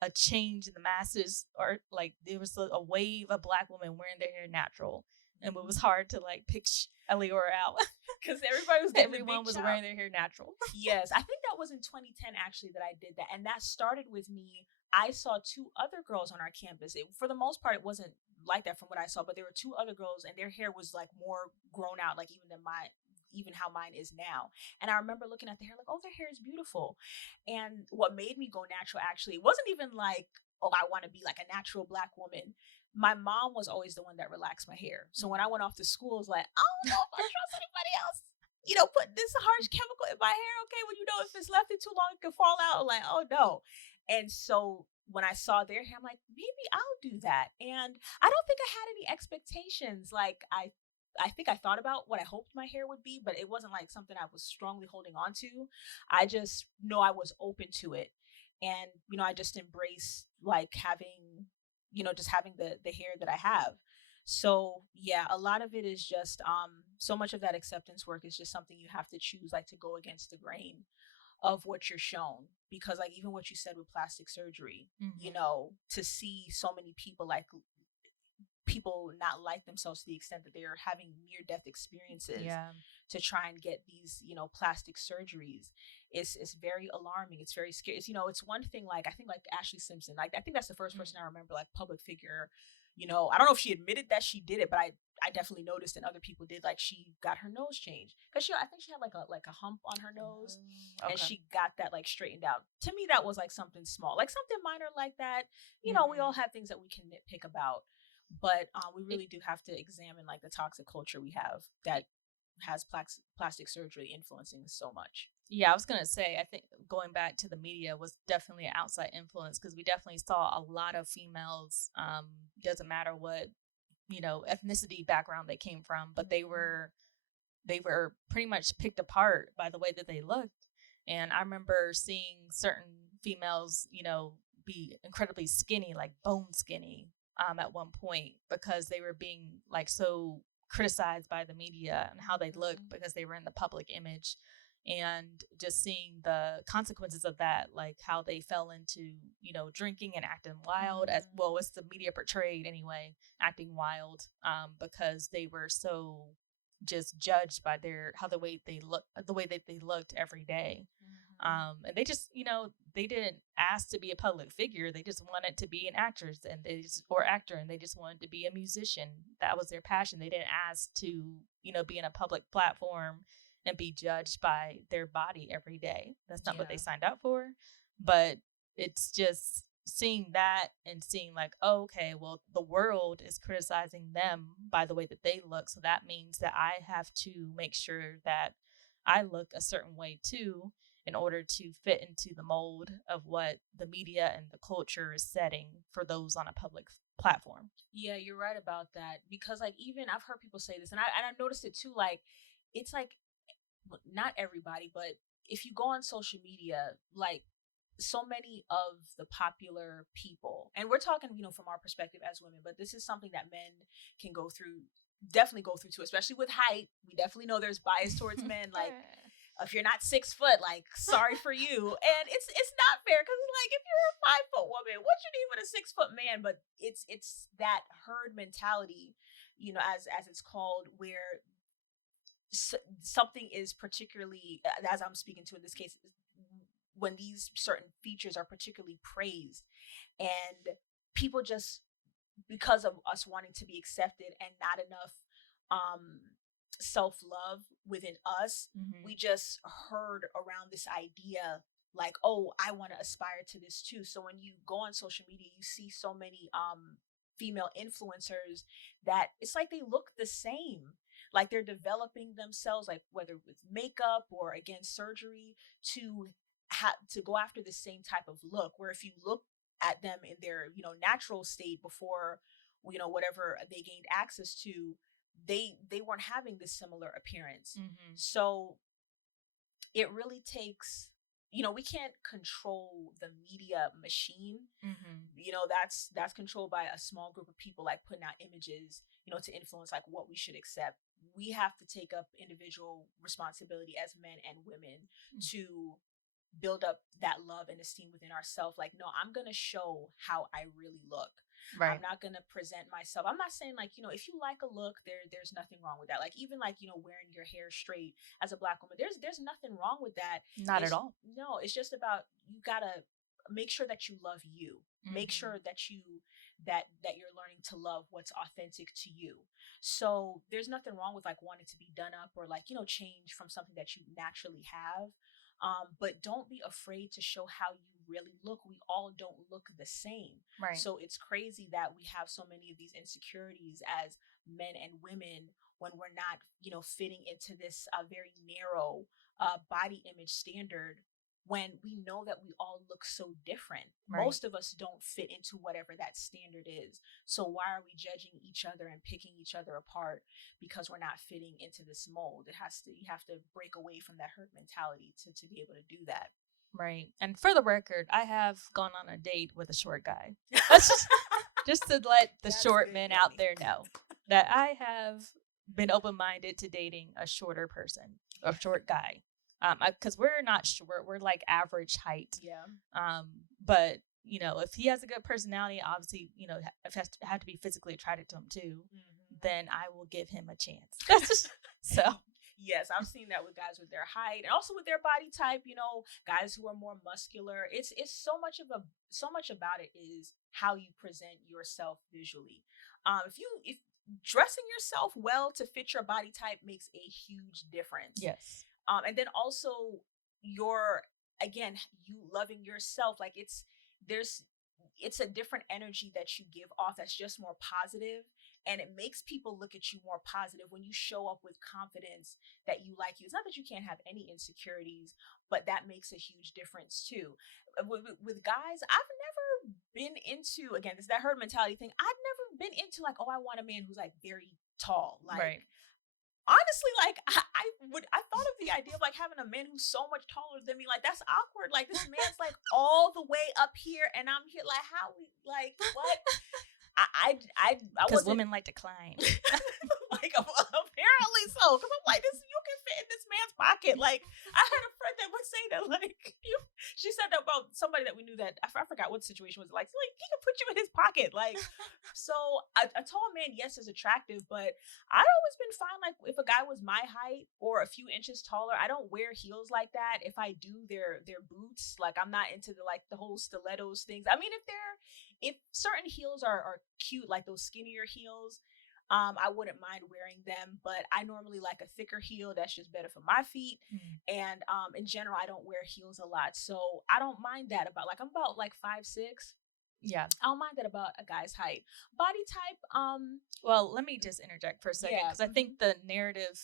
a change in the masses, or like there was a wave of Black women wearing their hair natural, and it was hard to like pick Eliora out because everybody was getting everyone was chop. wearing their hair natural. Yes, I think that was in 2010 actually that I did that, and that started with me. I saw two other girls on our campus. For the most part, it wasn't like that from what I saw, but there were two other girls, and their hair was like more grown out, like even how mine is now. And I remember looking at the hair like, oh, their hair is beautiful. And what made me go natural actually, it wasn't even like, oh, I want to be like a natural Black woman. My mom was always the one that relaxed my hair. So when I went off to school, it was like, I don't know if I trust anybody else. Put this harsh chemical in my hair. Okay, well, if it's left it too long, it could fall out. I'm like, oh no. And so when I saw their hair, I'm like, maybe I'll do that. And I don't think I had any expectations. Like I think I thought about what I hoped my hair would be, but it wasn't like something I was strongly holding on to. I just know I was open to it. And, I just embrace like having, just having the hair that I have. So yeah, a lot of it is just so much of that acceptance work is just something you have to choose, like to go against the grain of what you're shown. Because like even what you said with plastic surgery, to see so many people people not like themselves to the extent that they're having near death experiences Yeah. to try and get these plastic surgeries is very alarming. It's very scary. It's one thing, like I think like Ashley Simpson, like I think that's the first person I remember, like public figure. I don't know if she admitted that she did it, but I definitely noticed, and other people did, like she got her nose changed because I think she had like a hump on her nose. Okay. And she got that like straightened out. To me, that was like something small, like something minor like that. We all have things that we can nitpick about, but we really do have to examine like the toxic culture we have that has plastic surgery influencing so much. Yeah, I was gonna say, I think going back to the media was definitely an outside influence, because we definitely saw a lot of females. Doesn't matter what ethnicity background they came from, but they were pretty much picked apart by the way that they looked. And I remember seeing certain females, be incredibly skinny, like bone skinny, at one point, because they were being like so criticized by the media and how they looked because they were in the public image. And just seeing the consequences of that, like how they fell into drinking and acting wild, as well as the media portrayed anyway, acting wild, because they were so just judged by the way that they looked every day. And they just, they didn't ask to be a public figure. They just wanted to be an actress, and or actor, and they just wanted to be a musician. That was their passion. They didn't ask to, be in a public platform and be judged by their body every day. That's not what they signed up for. But it's just seeing that and seeing like, oh, okay, well, the world is criticizing them by the way that they look. So that means that I have to make sure that I look a certain way too, in order to fit into the mold of what the media and the culture is setting for those on a public platform. Yeah, you're right about that. Because like even I've heard people say this, and I noticed it too. Like it's like not everybody, but if you go on social media, like so many of the popular people, and we're talking, from our perspective as women, but this is something that men can definitely go through too, especially with height. We definitely know there's bias towards men. Like if you're not 6 foot, like sorry for you. And it's not fair, because like if you're a 5 foot woman, what you need with a 6 foot man? But it's that herd mentality, as it's called, where something is particularly, as I'm speaking to in this case, when these certain features are particularly praised, and people just, because of us wanting to be accepted and not enough self-love within us, we just heard around this idea like, oh, I want to aspire to this too. So when you go on social media, you see so many female influencers that it's like they look the same, like they're developing themselves, like whether with makeup or again surgery, to go after the same type of look, where if you look at them in their, natural state before, whatever they gained access to, they weren't having this similar appearance. Mm-hmm. So it really takes, we can't control the media machine. Mm-hmm. That's controlled by a small group of people, like putting out images, to influence like what we should accept. We have to take up individual responsibility as men and women to build up that love and esteem within ourselves. Like, no, I'm going to show how I really look. Right. I'm not going to present myself. I'm not saying like, if you like a look, there's nothing wrong with that. Like, even like, wearing your hair straight as a Black woman, there's nothing wrong with that. Not at all. No, it's just about, you got to make sure that you love you. Make sure that that you're learning to love what's authentic to you. So there's nothing wrong with like wanting to be done up or like, change from something that you naturally have. But don't be afraid to show how you really look. We all don't look the same. Right. So it's crazy that we have so many of these insecurities as men and women when we're not, fitting into this very narrow body image standard, when we know that we all look so different. Right. Most of us don't fit into whatever that standard is. So why are we judging each other and picking each other apart because we're not fitting into this mold? You have to break away from that hurt mentality to be able to do that. Right. And for the record, I have gone on a date with a short guy. That's just to let the short men out there know that I have been open-minded to dating a shorter person, a short guy. Because we're not short, we're like average height. Yeah. But if he has a good personality, obviously, if I have to be physically attracted to him too, then I will give him a chance. That's just so. Yes, I've seen that with guys with their height and also with their body type. Guys who are more muscular. It's so much about it is how you present yourself visually. If dressing yourself well to fit your body type makes a huge difference. Yes. And then also you loving yourself. Like it's a different energy that you give off that's just more positive, and it makes people look at you more positive when you show up with confidence that you like you. It's not that you can't have any insecurities, but that makes a huge difference too. With guys, I've never been into, again, this is that herd mentality thing. I've never been into like, oh, I want a man who's like very tall. Like, right. Honestly, like I thought of the idea of like having a man who's so much taller than me. Like, that's awkward. Like, this man's like all the way up here and I'm here. Like, how we, like, what? Because women like to climb. Like, apparently so. Because I'm like, you can fit in this man's pocket. Like, I had a friend that would say that, like, she said that about somebody that we knew that, I forgot what situation was like he can put you in his pocket. Like, so a tall man, yes, is attractive, but I'd always been fine. Like, if a guy was my height or a few inches taller, I don't wear heels like that. If I do, they're boots. Like, I'm not into the whole stilettos things. I mean, if certain heels are cute, like those skinnier heels, I wouldn't mind wearing them, but I normally like a thicker heel. That's just better for my feet. And in general, I don't wear heels a lot, so I don't mind that. I'm about like 5'6". Yeah, I don't mind that about a guy's height. Body type. Well, let me just interject for a second, because I think the narrative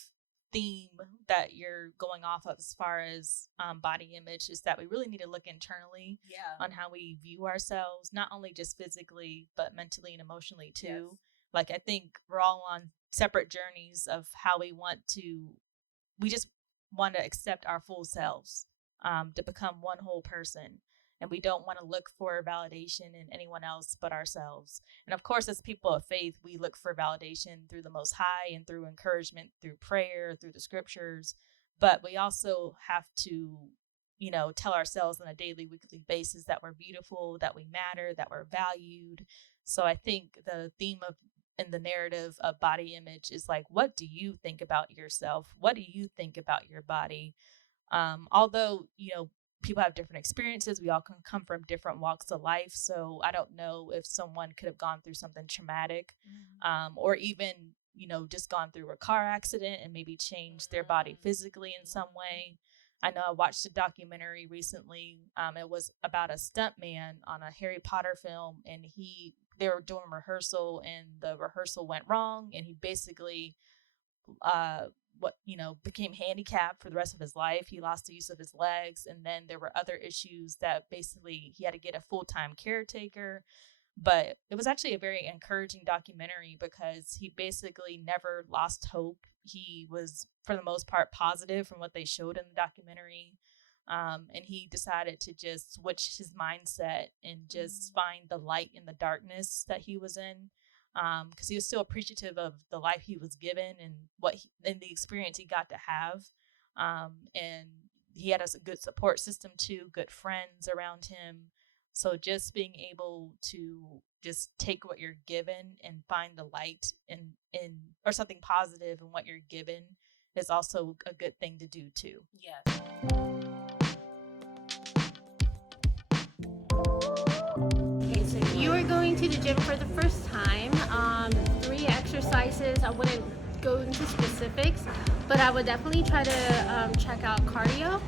theme that you're going off of as far as body image is that we really need to look internally on how we view ourselves, not only just physically but mentally and emotionally too. Yes. Like, I think we're all on separate journeys of how we just want to accept our full selves, to become one whole person. And we don't want to look for validation in anyone else but ourselves. And of course, as people of faith, we look for validation through the Most High and through encouragement, through prayer, through the scriptures. But we also have to, tell ourselves on a daily, weekly basis that we're beautiful, that we matter, that we're valued. So I think the theme of in the narrative of body image is like, what do you think about yourself? What do you think about your body? Although, people have different experiences. We all can come from different walks of life. So I don't know if someone could have gone through something traumatic, or even, just gone through a car accident and maybe changed their body physically in some way. I know I watched a documentary recently. It was about a stuntman on a Harry Potter film, and they were doing rehearsal, and the rehearsal went wrong, and he basically became handicapped for the rest of his life. He lost the use of his legs, and then there were other issues that basically he had to get a full-time caretaker. But it was actually a very encouraging documentary because he basically never lost hope. He was, for the most part, positive from what they showed in the documentary. And he decided to just switch his mindset and just find the light in the darkness that he was in. Because he was still appreciative of the life he was given and and the experience he got to have. And he had a good support system too, good friends around him. So just being able to just take what you're given and find the light in or something positive in what you're given is also a good thing to do too. Yes. Okay, so if you are going to the gym for the first time, 3 exercises. I wouldn't go into specifics, but I would definitely try to check out cardio.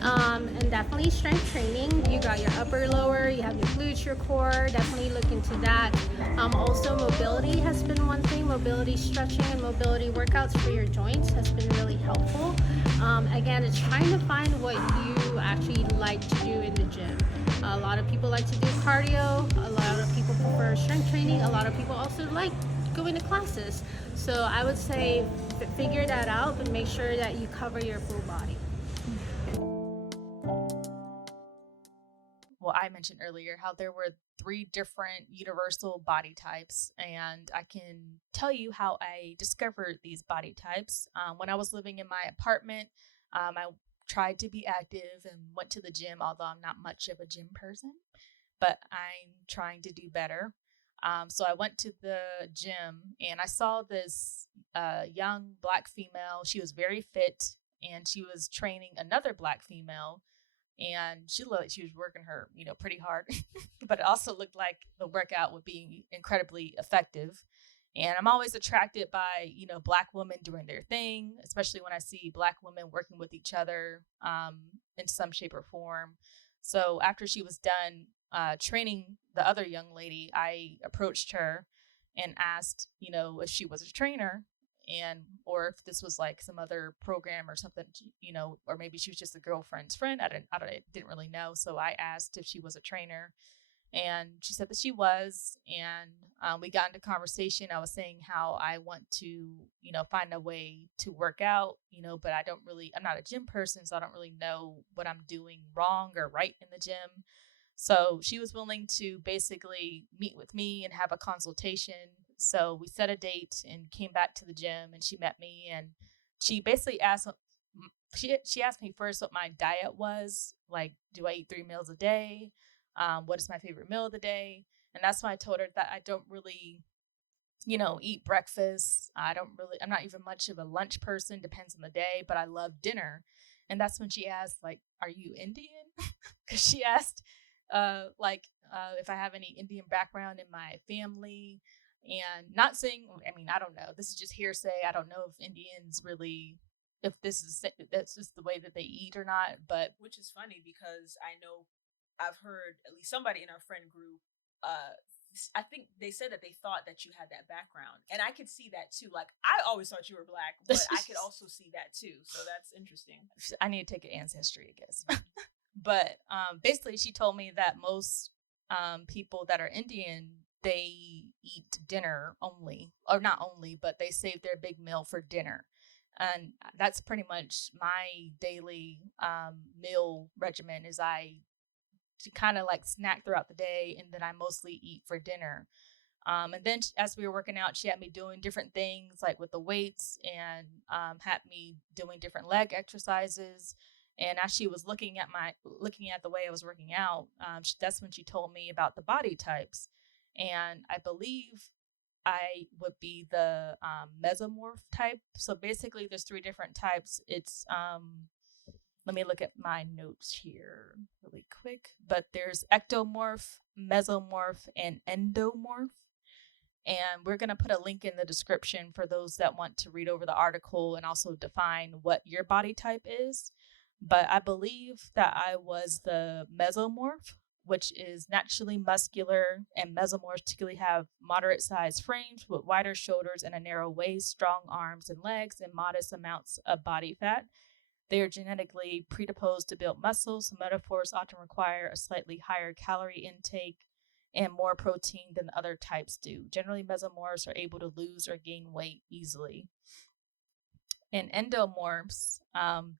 And definitely strength training. You got your upper, lower, you have your glutes, your core. Definitely look into that. Also, mobility has been one thing. Mobility stretching and mobility workouts for your joints has been really helpful. Again, it's trying to find what you actually like to do in the gym. A lot of people like to do cardio. A lot of people prefer strength training. A lot of people also like going to classes. So I would say figure that out, but make sure that you cover your full body. Well, I mentioned earlier how there were 3 different universal body types, and I can tell you how I discovered these body types. When I was living in my apartment, I tried to be active and went to the gym, although I'm not much of a gym person, but I'm trying to do better. So I went to the gym and I saw this young Black female. She was very fit and she was training another Black female. And she looked like she was working her, pretty hard, but it also looked like the workout would be incredibly effective. And I'm always attracted by, Black women doing their thing, especially when I see Black women working with each other in some shape or form. So after she was done training the other young lady, I approached her and asked, if she was a trainer or if this was like some other program or something, or maybe she was just a girlfriend's friend. I didn't really know. So I asked if she was a trainer, and she said that she was. And we got into conversation. I was saying how I want to, find a way to work out, but I'm not a gym person, so I don't really know what I'm doing wrong or right in the gym. So she was willing to basically meet with me and have a consultation. So we set a date and came back to the gym, and she met me, and she basically asked me first what my diet was. Like, do I eat 3 meals a day? What is my favorite meal of the day? And that's when I told her that I don't really, eat breakfast. I'm not even much of a lunch person, depends on the day, but I love dinner. And that's when she asked, like, are you Indian? Because she asked, if I have any Indian background in my family. And not saying, I don't know. This is just hearsay. I don't know if Indians really, if that's just the way that they eat or not. But which is funny because I know I've heard at least somebody in our friend group. I think they said that they thought that you had that background, and I could see that too. Like, I always thought you were Black, but I could also see that too. So that's interesting. I need to take an ancestry, I guess. But basically, she told me that most people that are Indian, they eat dinner only, or not only, but they save their big meal for dinner. And that's pretty much my daily meal regimen is I kind of like snack throughout the day, and then I mostly eat for dinner. And then as we were working out, she had me doing different things like with the weights and had me doing different leg exercises. And as she was looking at the way I was working out, that's when she told me about the body types. And I believe I would be the mesomorph type. So basically, there's 3 different types. It's let me look at my notes here really quick. But there's ectomorph, mesomorph, and endomorph. And we're going to put a link in the description for those that want to read over the article and also define what your body type is. But I believe that I was the mesomorph, which is naturally muscular, and mesomorphs typically have moderate sized frames with wider shoulders and a narrow waist, strong arms and legs, and modest amounts of body fat. They are genetically predisposed to build muscle, so metaphors often require a slightly higher calorie intake and more protein than other types do. Generally, mesomorphs are able to lose or gain weight easily. In endomorphs,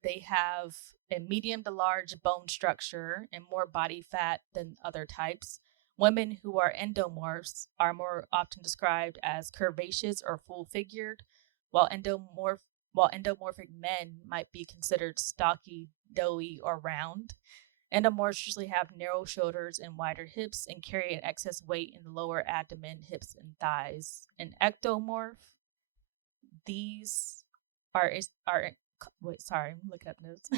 they have a medium to large bone structure and more body fat than other types. Women who are endomorphs are more often described as curvaceous or full-figured, while endomorphic men might be considered stocky, doughy, or round. Endomorphs usually have narrow shoulders and wider hips and carry an excess weight in the lower abdomen, hips, and thighs. An ectomorph, these are wait, sorry, I'm looking up notes.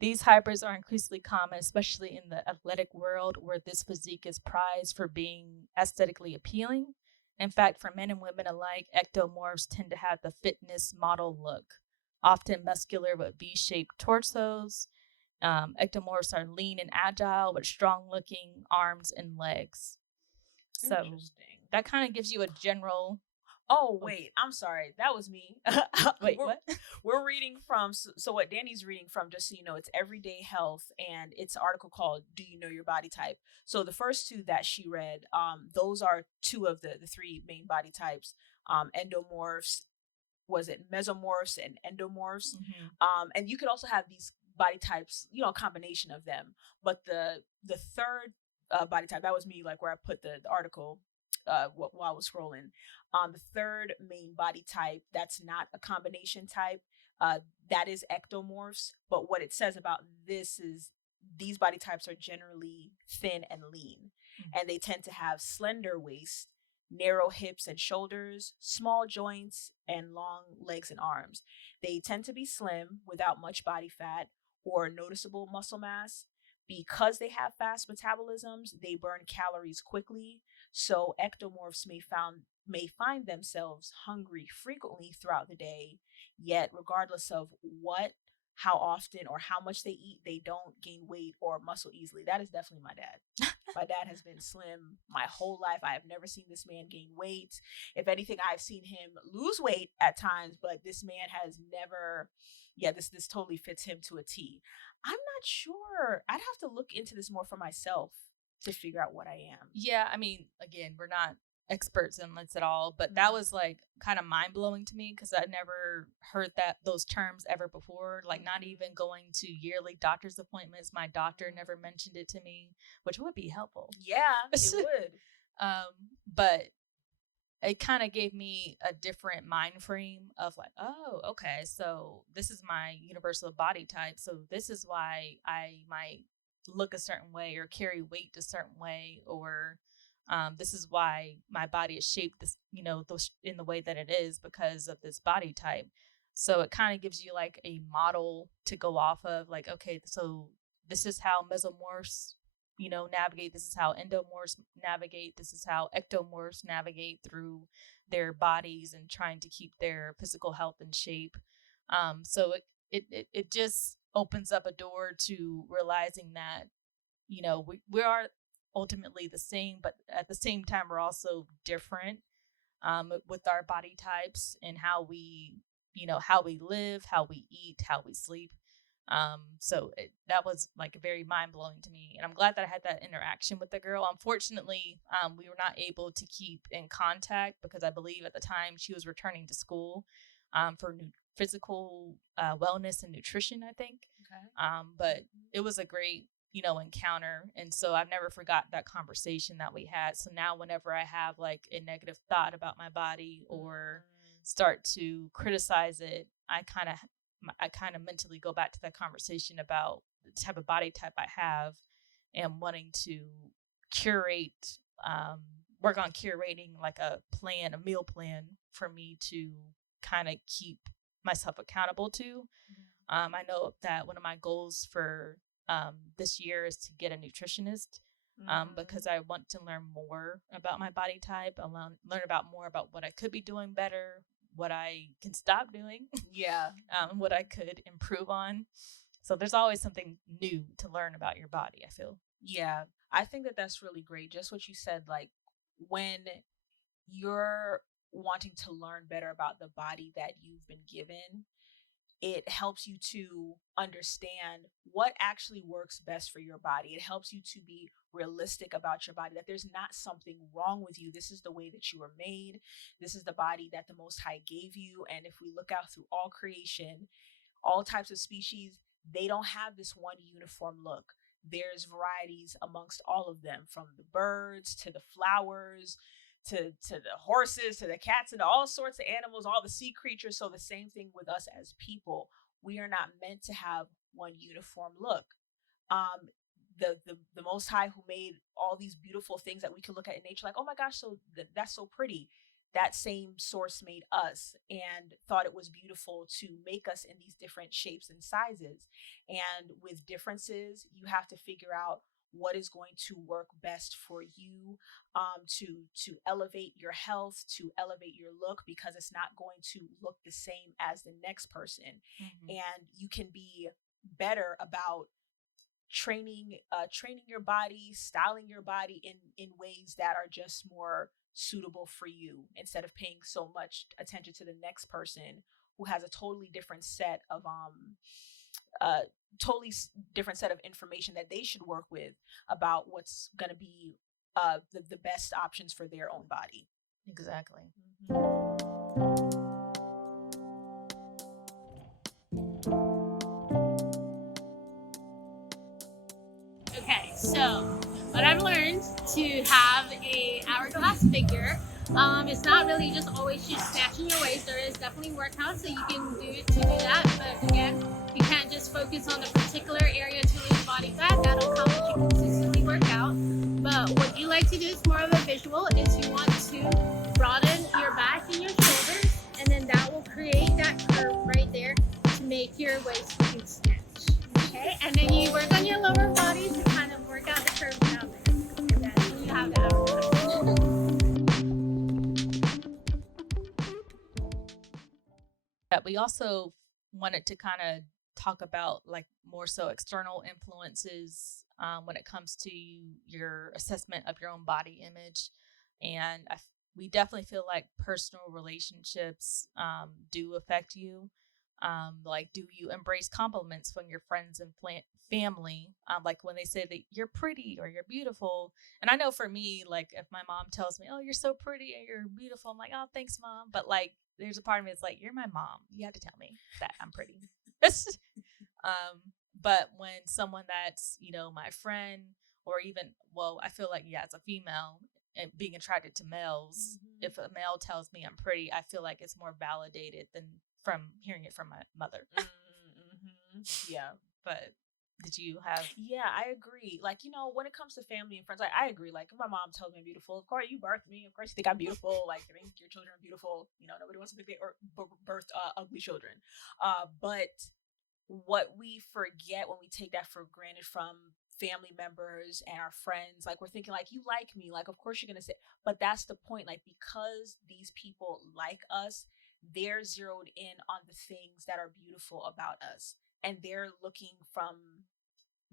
These hybrids are increasingly common, especially in the athletic world, where this physique is prized for being aesthetically appealing. In fact, for men and women alike, ectomorphs tend to have the fitness model look, often muscular with V-shaped torsos. Ectomorphs are lean and agile with strong-looking arms and legs. So Interesting. that kind of gives you a general. Oh, wait, I'm sorry. That was me. Wait, we're, what? We're reading from, so what Danny's reading from, just so you know, it's Everyday Health, and it's an article called Do You Know Your Body Type? So the first two that she read, those are two of the three main body types. Endomorphs, was it mesomorphs and endomorphs? And you could also have these body types, you know, a combination of them. But the third body type, that was me, like where I put the article while I was scrolling. The third main body type that's not a combination type, that is ectomorphs. But what it says about this is these body types are generally thin and lean, and they tend to have slender waist, narrow hips and shoulders, small joints, and long legs and arms. They tend to be slim without much body fat or noticeable muscle mass. Because they have fast metabolisms, they burn calories quickly. So ectomorphs may find themselves hungry frequently throughout the day, yet regardless of how often or how much they eat, they don't gain weight or muscle easily. That is definitely my dad. My dad has been slim my whole life. I have never seen this man gain weight. If anything, I've seen him lose weight at times, but this man has never. Yeah, this totally fits him to a T. I'm not sure. I'd have to look into this more for myself to figure out what I am. Yeah, I mean, again, we're not experts in this at all, but that was like kind of mind blowing to me because I'd never heard those terms ever before. Like, not even going to yearly doctor's appointments. My doctor never mentioned it to me, which would be helpful. Yeah, it would. But it kind of gave me a different mind frame of like, oh, okay, so this is my universal body type. So this is why I might look a certain way or carry weight a certain way, or this is why my body is shaped this, in the way that it is because of this body type. So it kind of gives you like a model to go off of, like, okay, so this is how mesomorphs navigate. This is how endomorphs navigate. This is how ectomorphs navigate through their bodies and trying to keep their physical health in shape. So it just opens up a door to realizing that, we are ultimately the same, but at the same time, we're also different with our body types and how we live, how we eat, how we sleep. So that was like very mind blowing to me, and I'm glad that I had that interaction with the girl. Unfortunately, we were not able to keep in contact because I believe at the time she was returning to school for physical wellness and nutrition, I think. Okay. But it was a great encounter, and so I've never forgot that conversation that we had. So now whenever I have like a negative thought about my body or start to criticize it, I kind of mentally go back to that conversation about the type of body type I have and wanting to work on curating like a meal plan for me to kind of keep myself accountable to. I know that one of my goals for this year is to get a nutritionist because I want to learn more about my body type. I learn about more about what I could be doing better, what I can stop doing, what I could improve on. So there's always something new to learn about your body, I feel. Yeah. I think that that's really great. Just what you said, like when you're wanting to learn better about the body that you've been given, it helps you to understand what actually works best for your body. It helps you to be realistic about your body, that there's not something wrong with you. This is the way that you were made. This is the body that the Most High gave you. And if we look out through all creation, all types of species, they don't have this one uniform look. There's varieties amongst all of them, from the birds to the flowers to the horses to the cats and all sorts of animals, all the sea creatures. So the same thing with us as people. We are not meant to have one uniform look. um the Most High, who made all these beautiful things that we can look at in nature, like, oh my gosh, so that's so pretty, that same source made us and thought it was beautiful to make us in these different shapes and sizes. And with differences, you have to figure out what is going to work best for you, to elevate your health, to elevate your look, because it's not going to look the same as the next person. Mm-hmm. And you can be better about training your body, styling your body in ways that are just more suitable for you, instead of paying so much attention to the next person who has a totally different set of uh different set of information that they should work with about what's going to be the best options for their own body. Exactly. Okay, so what I've learned to have a hourglass figure, it's not really just always just snatching your waist. There is definitely workouts that you can do to do that, but again, you can't just focus on a particular area to lose body fat. That'll count as you consistently work out. But what you like to do is more of a visual. Is you want to broaden your back and your shoulders, and then that will create that curve right there to make your waist looking snatch. Okay, and then you work on your lower body to kind of work out the curves down there, and then you have the hourglass. But we also wanted to kind of talk about like more so external influences when it comes to your assessment of your own body image. And we definitely feel like personal relationships do affect you. Like, do you embrace compliments from your friends and family? Like when they say that you're pretty or you're beautiful. And I know for me, like if my mom tells me, oh, you're so pretty and you're beautiful, I'm like, oh, thanks, Mom. But like, there's a part of me that's like, you're my mom. You have to tell me that I'm pretty. But when someone that's, my friend, or even, well, I feel like, yeah, as a female and being attracted to males, if a male tells me I'm pretty, I feel like it's more validated than from hearing it from my mother. Yeah. But did you have? Yeah, I agree. Like, when it comes to family and friends, I agree. Like, if my mom tells me I'm beautiful, of course you birthed me. Of course you think I'm beautiful. Like, I think your children are beautiful. Nobody wants to think they birthed ugly children. But what we forget when we take that for granted from family members and our friends, like we're thinking like, you like me, like of course you're gonna say, but that's the point. Like, because these people like us, they're zeroed in on the things that are beautiful about us, and they're looking from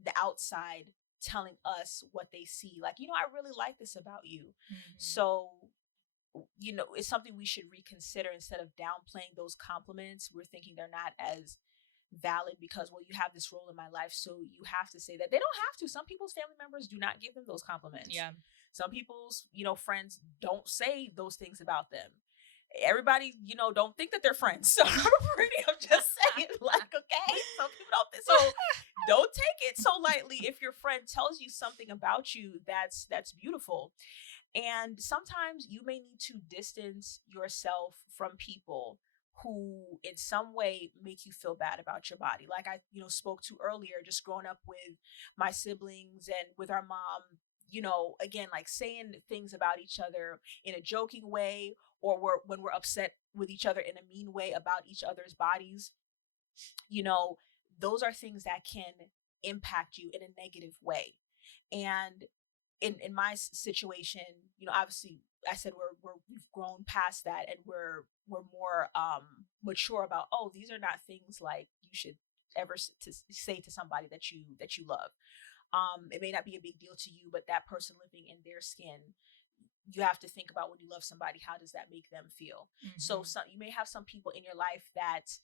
the outside, telling us what they see, like, I really like this about you. So it's something we should reconsider. Instead of downplaying those compliments, we're thinking they're not as valid because, well, you have this role in my life, so you have to say that. They don't have to. Some people's family members do not give them those compliments. Yeah. Some people's friends don't say those things about them. Everybody don't think that they're friends, so I'm just saying, like, okay, some people don't think so. Don't take it so lightly if your friend tells you something about you that's beautiful. And sometimes you may need to distance yourself from people who in some way make you feel bad about your body. Like I, spoke to earlier, just growing up with my siblings and with our mom, again, like saying things about each other in a joking way, or when we're upset with each other in a mean way about each other's bodies. Those are things that can impact you in a negative way. And in my situation, obviously I said we've grown past that, and we're more mature about, oh, these are not things like you should ever to say to somebody that you love. It may not be a big deal to you, but that person living in their skin, you have to think about when you love somebody, how does that make them feel? So you may have some people in your life that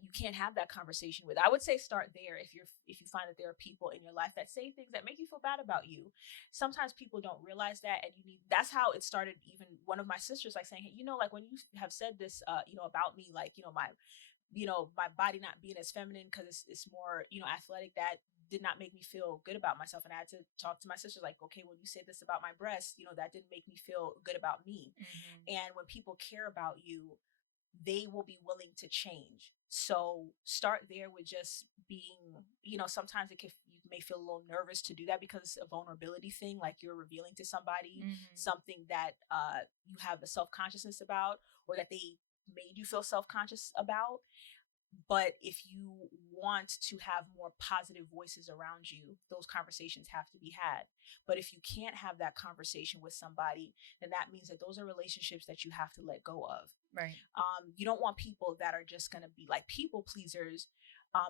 you can't have that conversation with. I would say start there. If you find that there are people in your life that say things that make you feel bad about you. Sometimes people don't realize that, and that's how it started. Even one of my sisters like saying, hey, like when you have said this about me, like my body not being as feminine because it's more athletic, that did not make me feel good about myself. And I had to talk to my sisters like, okay, when you say this about my breasts, that didn't make me feel good about me. And when people care about you, they will be willing to change. So start there with just being, sometimes you may feel a little nervous to do that because it's a vulnerability thing, like you're revealing to somebody something that you have a self-consciousness about, or that they made you feel self-conscious about. But if you want to have more positive voices around you, those conversations have to be had. But if you can't have that conversation with somebody, then that means that those are relationships that you have to let go of. Right. You don't want people that are just going to be like people pleasers,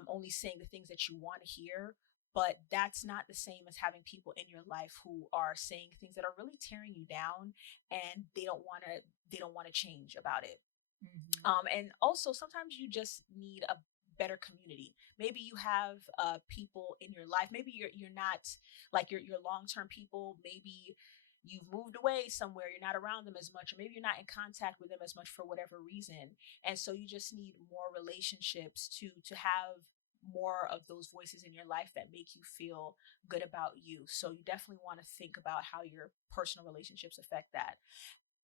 only saying the things that you want to hear. But that's not the same as having people in your life who are saying things that are really tearing you down, and they don't want to change about it. And also sometimes you just need a better community. Maybe you have people in your life. Maybe you're not like your long-term people. Maybe you've moved away somewhere, you're not around them as much, or maybe you're not in contact with them as much for whatever reason. And so you just need more relationships to have more of those voices in your life that make you feel good about you. So you definitely want to think about how your personal relationships affect that.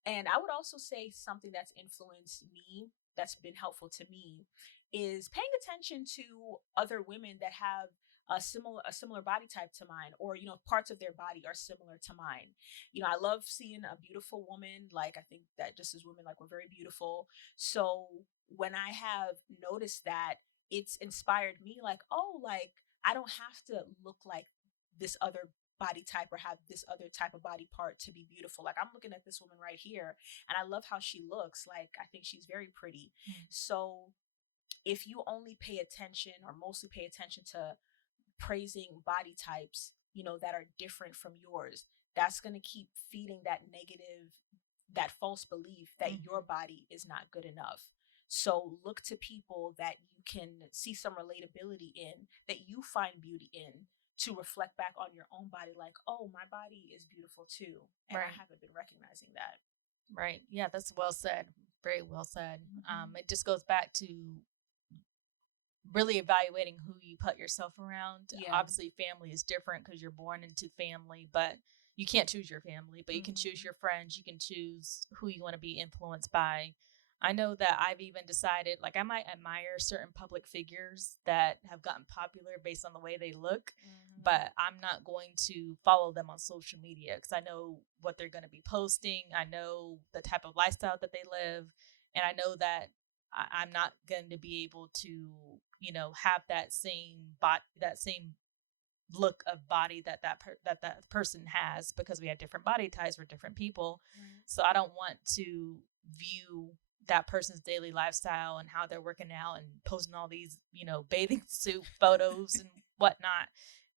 And I would also say something that's influenced me, that's been helpful to me, is paying attention to other women that have a similar body type to mine, or parts of their body are similar to mine. I love seeing a beautiful woman. Like, I think that just as women, like, we're very beautiful. So when I have noticed that, it's inspired me, like, oh, like, I don't have to look like this other body type or have this other type of body part to be beautiful. Like, I'm looking at this woman right here and I love how she looks. Like, I think she's very pretty. So if you only pay attention, or mostly pay attention, to praising body types, that are different from yours, that's going to keep feeding that false belief that your body is not good enough. So look to people that you can see some relatability in, that you find beauty in, to reflect back on your own body, like, oh, my body is beautiful too. And I haven't been recognizing that. Right. Yeah, that's well said. Very well said. It just goes back to really evaluating who you put yourself around. Yeah. Obviously, family is different because you're born into family, but you can't choose your family, but you can choose your friends. You can choose who you want to be influenced by. I know that I've even decided, like, I might admire certain public figures that have gotten popular based on the way they look, but I'm not going to follow them on social media because I know what they're going to be posting. I know the type of lifestyle that they live, and I know that I'm not going to be able to, have that same look of body that person has, because we have different body types, we're different people. So I don't want to view that person's daily lifestyle and how they're working out and posting all these, bathing suit photos and whatnot,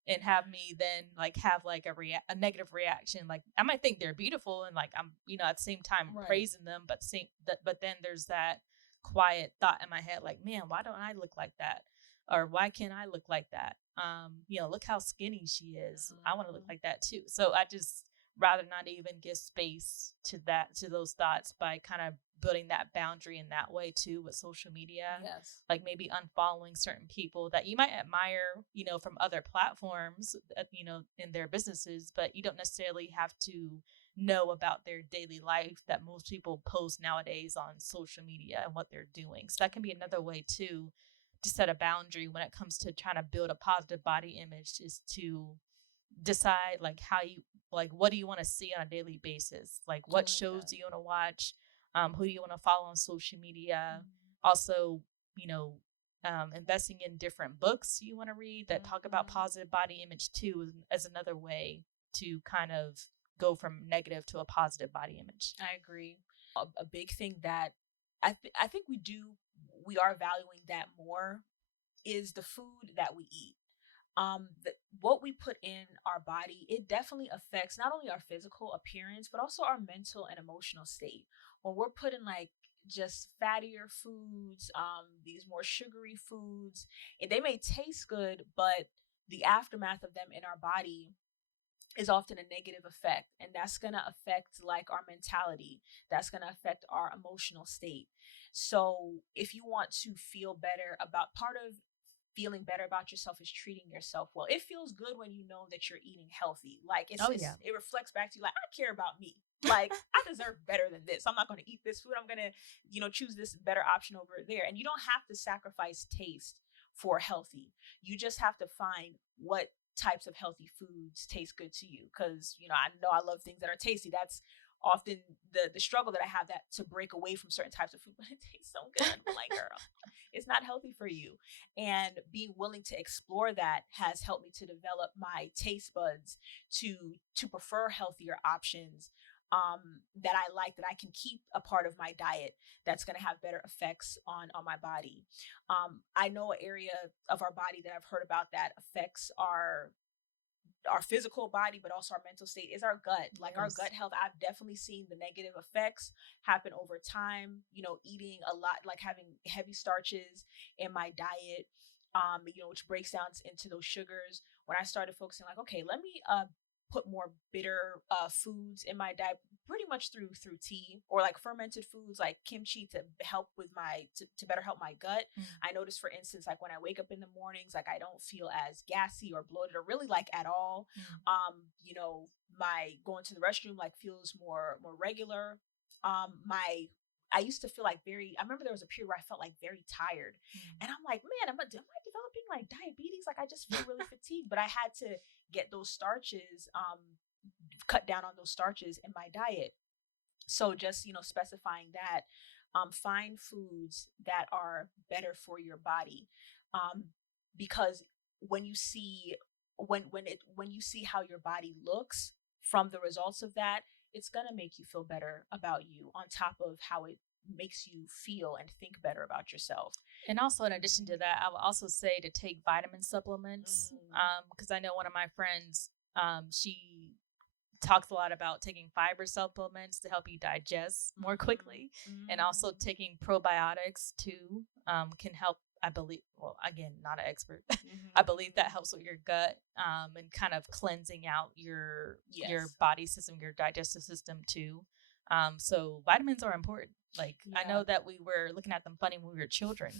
and have me then like have like a negative reaction. Like, I might think they're beautiful and like I'm, at the same time praising them, but then there's that quiet thought in my head, like, man, why don't I look like that? Or why can't I look like that? Look how skinny she is. I want to look like that too. So I just rather not even give space to those thoughts by kind of building that boundary in that way too with social media. Yes. Like maybe unfollowing certain people that you might admire, from other platforms, in their businesses, but you don't necessarily have to know about their daily life that most people post nowadays on social media and what they're doing. So that can be another way too to set a boundary when it comes to trying to build a positive body image, is to decide like what do you want to see on a daily basis? Like, what shows do you want to watch? Who do you want to follow on social media? Also, investing in different books you want to read that talk about positive body image too, as another way to kind of go from negative to a positive body image. I agree. A big thing that I think we are valuing that more is the food that we eat. what we put in our body, it definitely affects not only our physical appearance, but also our mental and emotional state. When we're putting like just fattier foods, these more sugary foods, they may taste good, but the aftermath of them in our body is often a negative effect, and that's going to affect like our mentality, that's going to affect our emotional state. So if you want to feel better about, part of feeling better about yourself is treating yourself well. It feels good when you know that you're eating healthy. Like Oh yeah. it reflects back to you, like, I care about me. Like, I deserve better than this. I'm not going to eat this food. I'm going to, choose this better option over there. And you don't have to sacrifice taste for healthy. You just have to find what types of healthy foods taste good to you. Cause I know I love things that are tasty. That's often the struggle that I have, that to break away from certain types of food, but it tastes so good. I'm like, girl, it's not healthy for you. And being willing to explore that has helped me to develop my taste buds to prefer healthier options, that I like, that I can keep a part of my diet, that's going to have better effects on my body. I know an area of our body that I've heard about that affects our physical body, but also our mental state, is our gut. Like, our gut health, I've definitely seen the negative effects happen over time, eating a lot, like having heavy starches in my diet, which breaks down into those sugars. When I started focusing, like, okay, let me put more bitter foods in my diet, pretty much through tea, or like fermented foods like kimchi, to help with to better help my gut. I noticed, for instance, like when I wake up in the mornings, like I don't feel as gassy or bloated, or really like at all. My going to the restroom like feels more regular. My I used to feel like I remember there was a period where I felt like very tired, and I'm like, man, am I developing like diabetes? Like, I just feel really fatigued. But I had to get those starches, cut down on those starches in my diet. So just, specifying that, find foods that are better for your body. Because when you see, when you see how your body looks from the results of that, it's going to make you feel better about you, on top of how it makes you feel and think better about yourself. And also, in addition to that, I would also say to take vitamin supplements, because I know one of my friends, she talks a lot about taking fiber supplements to help you digest more quickly, and also taking probiotics too, can help. I believe, well, again, not an expert. I believe that helps with your gut, and kind of cleansing out your body system, your digestive system too. So vitamins are important. Like, I know that we were looking at them funny when we were children,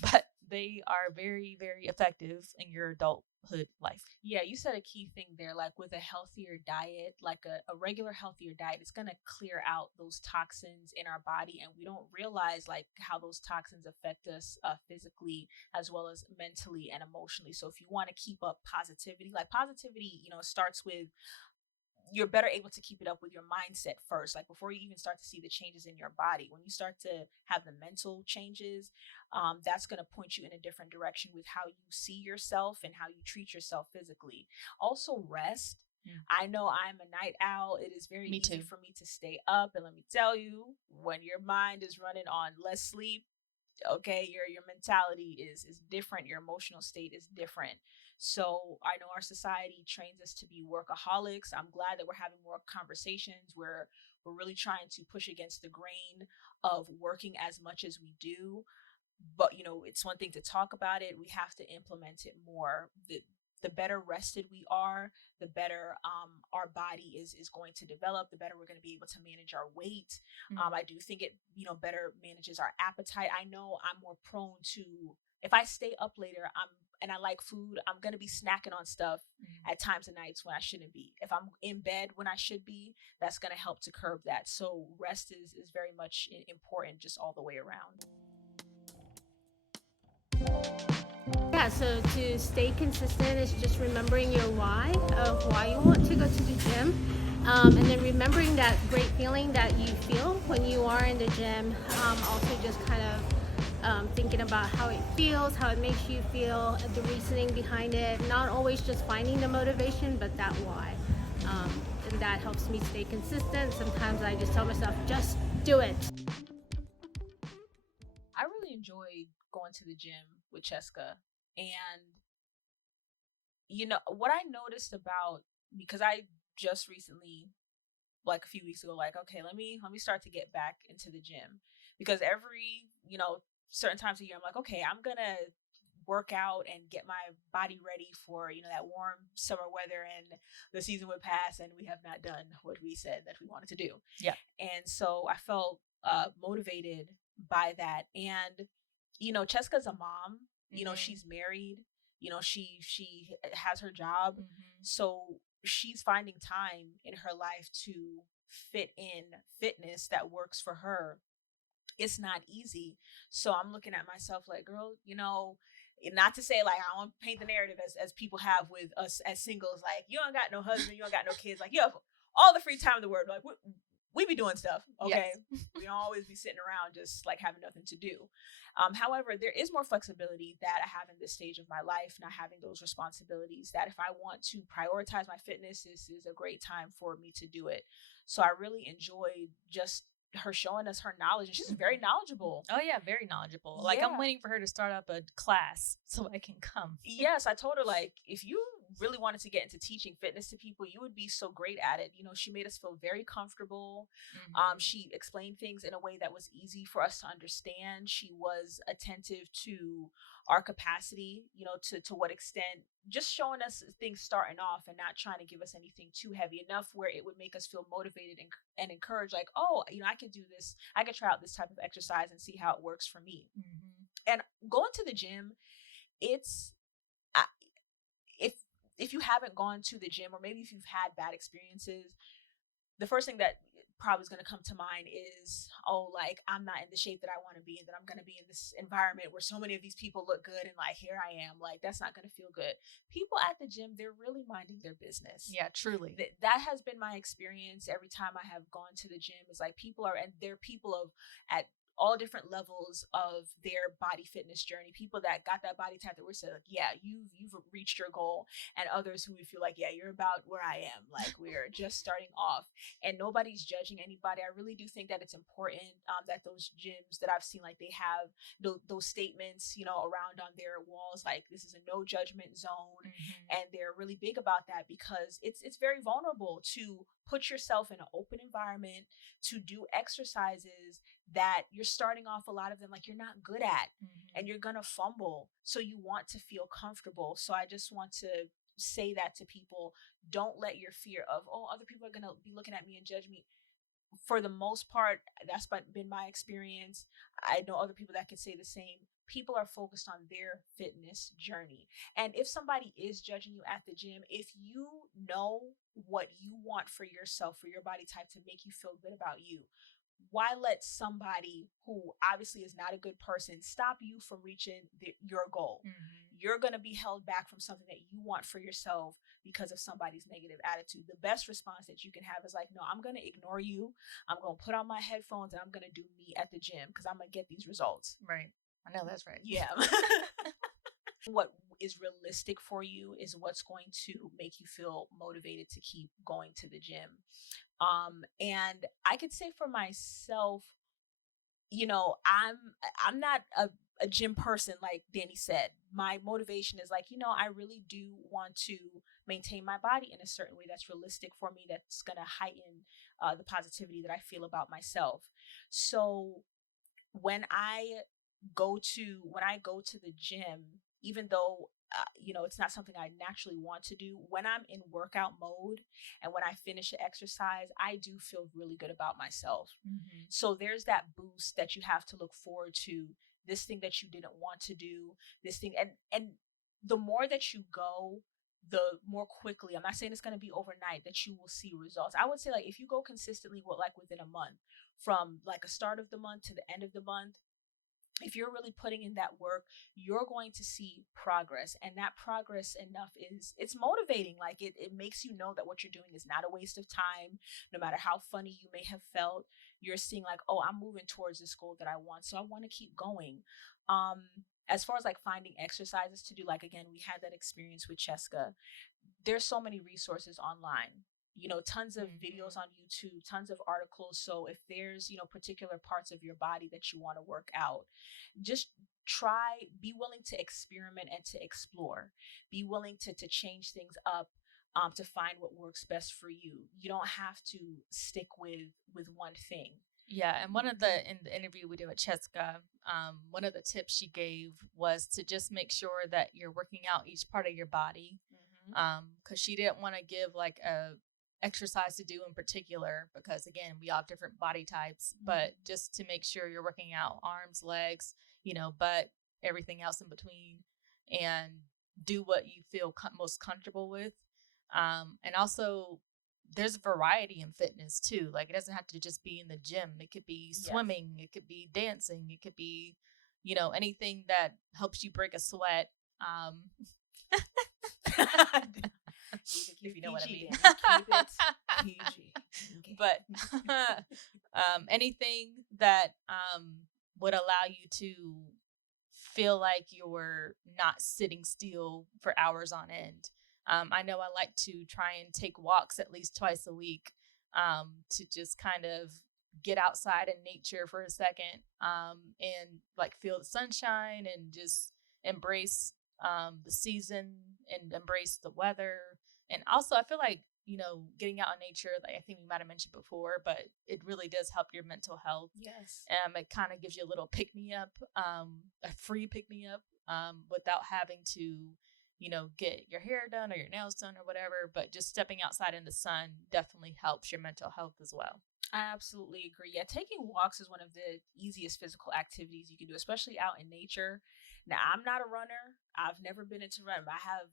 but they are very, very effective in your adulthood life. Yeah, you said a key thing there. Like, with a healthier diet, like a regular healthier diet, it's going to clear out those toxins in our body, and we don't realize like how those toxins affect us physically, as well as mentally and emotionally. So if you want to keep up positivity, like positivity, starts with, you're better able to keep it up with your mindset first, like before you even start to see the changes in your body. When you start to have the mental changes, that's going to point you in a different direction with how you see yourself and how you treat yourself physically. Also, rest. I know I'm a night owl. It is very easy for me to stay up, and let me tell you, when your mind is running on less sleep, okay, your mentality is different, your emotional state is different. So I know our society trains us to be workaholics. I'm glad that we're having more conversations where we're really trying to push against the grain of working as much as we do. But it's one thing to talk about it, we have to implement it more. The better rested we are, the better our body is going to develop, the better we're going to be able to manage our weight. I do think it better manages our appetite. I know I'm more prone to, if I stay up later, and I like food, I'm going to be snacking on stuff at times of nights when I shouldn't be. If I'm in bed when I should be, that's going to help to curb that. So rest is very much important, just all the way around. Yeah, so to stay consistent is just remembering your why of why you want to go to the gym. And then remembering that great feeling that you feel when you are in the gym. Also just kind of thinking about how it feels, how it makes you feel, the reasoning behind it. Not always just finding the motivation, but that why. And that helps me stay consistent. Sometimes I just tell myself, just do it. I really enjoyed going to the gym with Chesca. And, what I noticed about, because I just recently, like a few weeks ago, like, okay, let me start to get back into the gym, because every, certain times of year, I'm like, okay, I'm gonna work out and get my body ready for, that warm summer weather, and the season would pass and we have not done what we said that we wanted to do. Yeah. And so I felt motivated by that. And Cheska's a mom. She's married. She has her job. So she's finding time in her life to fit in fitness that works for her. It's not easy. So I'm looking at myself like, girl, not to say like I don't paint the narrative as people have with us as singles, like you don't got no husband, you don't got no kids, like you have all the free time in the world. Like we be doing stuff, okay? Yes. We don't always be sitting around just like having nothing to do. However, there is more flexibility that I have in this stage of my life, not having those responsibilities, that if I want to prioritize my fitness, this is a great time for me to do it. So I really enjoyed just her showing us her knowledge, and she's very knowledgeable. Oh yeah, very knowledgeable. Yeah. Like I'm waiting for her to start up a class so I can come. Yes, I told her, like, if you really wanted to get into teaching fitness to people, you would be so great at it. She made us feel very comfortable. She explained things in a way that was easy for us to understand. She was attentive to our capacity, to what extent, just showing us things starting off and not trying to give us anything too heavy, enough where it would make us feel motivated and encouraged, like, oh, I could do this. I could try out this type of exercise and see how it works for me. And going to the gym, it's, if you haven't gone to the gym, or maybe if you've had bad experiences, the first thing that probably is going to come to mind is, oh, like, I'm not in the shape that I want to be in, that I'm going to be in this environment where so many of these people look good, and like, here I am, like, that's not going to feel good. People at the gym, they're really minding their business. Yeah, truly. That has been my experience every time I have gone to the gym, is like, people are, and they're people at all different levels of their body fitness journey. People that got that body type that we're saying, like, yeah, you've reached your goal, and others who we feel like, yeah, you're about where I am, like we're just starting off, and nobody's judging anybody. I really do think that it's important that those gyms that I've seen, like, they have those statements, around on their walls, like, this is a no judgment zone. And they're really big about that, because it's very vulnerable to put yourself in an open environment, to do exercises that you're starting off, a lot of them, like, you're not good at, and you're gonna fumble. So you want to feel comfortable. So I just want to say that to people. Don't let your fear of, oh, other people are gonna be looking at me and judge me. For the most part, that's been my experience. I know other people that could say the same. People are focused on their fitness journey. And if somebody is judging you at the gym, if you know what you want for yourself, for your body type, to make you feel good about you, why let somebody who obviously is not a good person stop you from reaching your goal? You're going to be held back from something that you want for yourself because of somebody's negative attitude. The best response that you can have is like, no, I'm going to ignore you. I'm going to put on my headphones and I'm going to do me at the gym, because I'm going to get these results. Right. I know that's right. Yeah. What is realistic for you is what's going to make you feel motivated to keep going to the gym. And I could say for myself, I'm not a gym person, like Danny said. My motivation is like, I really do want to maintain my body in a certain way that's realistic for me, that's going to heighten the positivity that I feel about myself. So when I go to the gym, even though it's not something I naturally want to do, when I'm in workout mode and when I finish the exercise, I do feel really good about myself. So there's that boost that you have to look forward to, this thing that you didn't want to do, this thing, and the more that you go, the more quickly, I'm not saying it's going to be overnight, that you will see results. I would say, like, if you go consistently, within a month, from like a start of the month to the end of the month, if you're really putting in that work, you're going to see progress. And that progress it's motivating. Like, it makes you know that what you're doing is not a waste of time. No matter how funny you may have felt, you're seeing like, oh, I'm moving towards this goal that I want, so I want to keep going. As far as like finding exercises to do, like, again, we had that experience with Chesca. There's so many resources online. Tons of videos on YouTube, tons of articles. So if there's, particular parts of your body that you want to work out, just be willing to experiment and to explore. Be willing to change things up, to find what works best for you. You don't have to stick with one thing. Yeah, and in the interview we did with Chesca, one of the tips she gave was to just make sure that you're working out each part of your body, because she didn't want to give like a exercise to do in particular, because again, we all have different body types, but just to make sure you're working out arms, legs, butt, everything else in between, and do what you feel most comfortable with. And also, there's variety in fitness too. Like, it doesn't have to just be in the gym. It could be swimming, it could be dancing, it could be, anything that helps you break a sweat. If you know what I mean. Keep it PG. Okay. But anything that would allow you to feel like you're not sitting still for hours on end. I know I like to try and take walks at least twice a week, to just kind of get outside in nature for a second, and like feel the sunshine and just embrace the season and embrace the weather. And also, I feel like, getting out in nature, like I think we might have mentioned before, but it really does help your mental health. Yes. It kind of gives you a little pick me up, a free pick me up, without having to, get your hair done or your nails done or whatever. But just stepping outside in the sun definitely helps your mental health as well. I absolutely agree. Yeah, taking walks is one of the easiest physical activities you can do, especially out in nature. Now, I'm not a runner. I've never been into running, but I have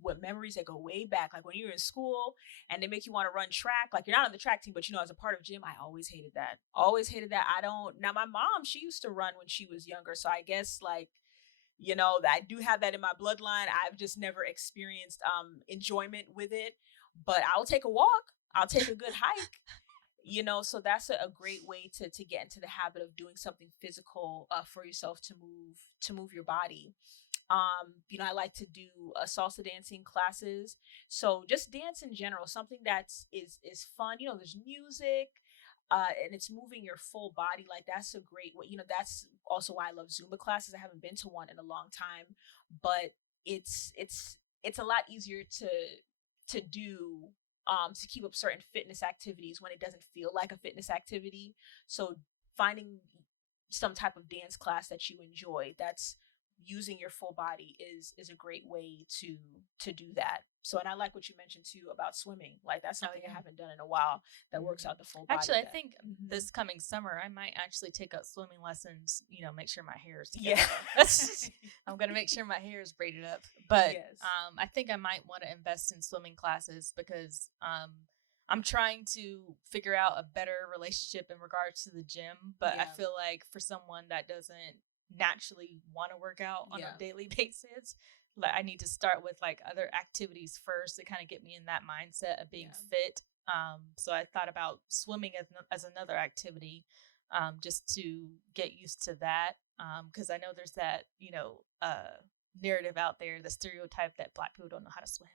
what memories that go way back, like when you were in school and they make you want to run track. Like, you're not on the track team, but as a part of gym, I always hated that. Always hated that. I don't. Now, my mom, she used to run when she was younger, so I guess like, I do have that in my bloodline. I've just never experienced enjoyment with it, but I'll take a walk. I'll take a good hike. So that's a great way to get into the habit of doing something physical for yourself, to move your body. I like to do salsa dancing classes. So just dance in general, something is fun. There's music, and it's moving your full body. Like, that's a great way. That's also why I love Zumba classes. I haven't been to one in a long time, but it's a lot easier to do, to keep up certain fitness activities when it doesn't feel like a fitness activity. So finding some type of dance class that you enjoy, that's using your full body, is a great way to do that. So, and I like what you mentioned too about swimming. Like, that's something I haven't done in a while that works out the full body. Actually, I think this coming summer I might actually take up swimming lessons, make sure my hair is together. Yeah. I'm gonna make sure my hair is braided up. But yes. I think I might want to invest in swimming classes, because I'm trying to figure out a better relationship in regards to the gym. But I feel like for someone that doesn't naturally want to work out on a daily basis, like, I need to start with like other activities first to kind of get me in that mindset of being fit. So I thought about swimming as another activity, just to get used to that, because I know there's that narrative out there, the stereotype that Black people don't know how to swim.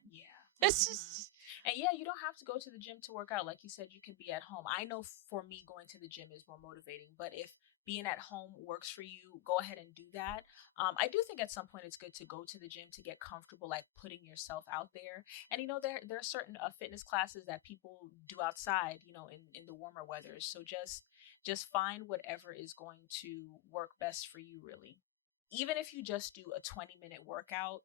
It's just, and you don't have to go to the gym to work out. Like you said, you can be at home. I know for me, going to the gym is more motivating, but if being at home works for you, go ahead and do that. I do think at some point it's good to go to the gym to get comfortable, like putting yourself out there. And there are certain fitness classes that people do outside, in the warmer weathers. So just find whatever is going to work best for you, really. Even if you just do a 20-minute workout,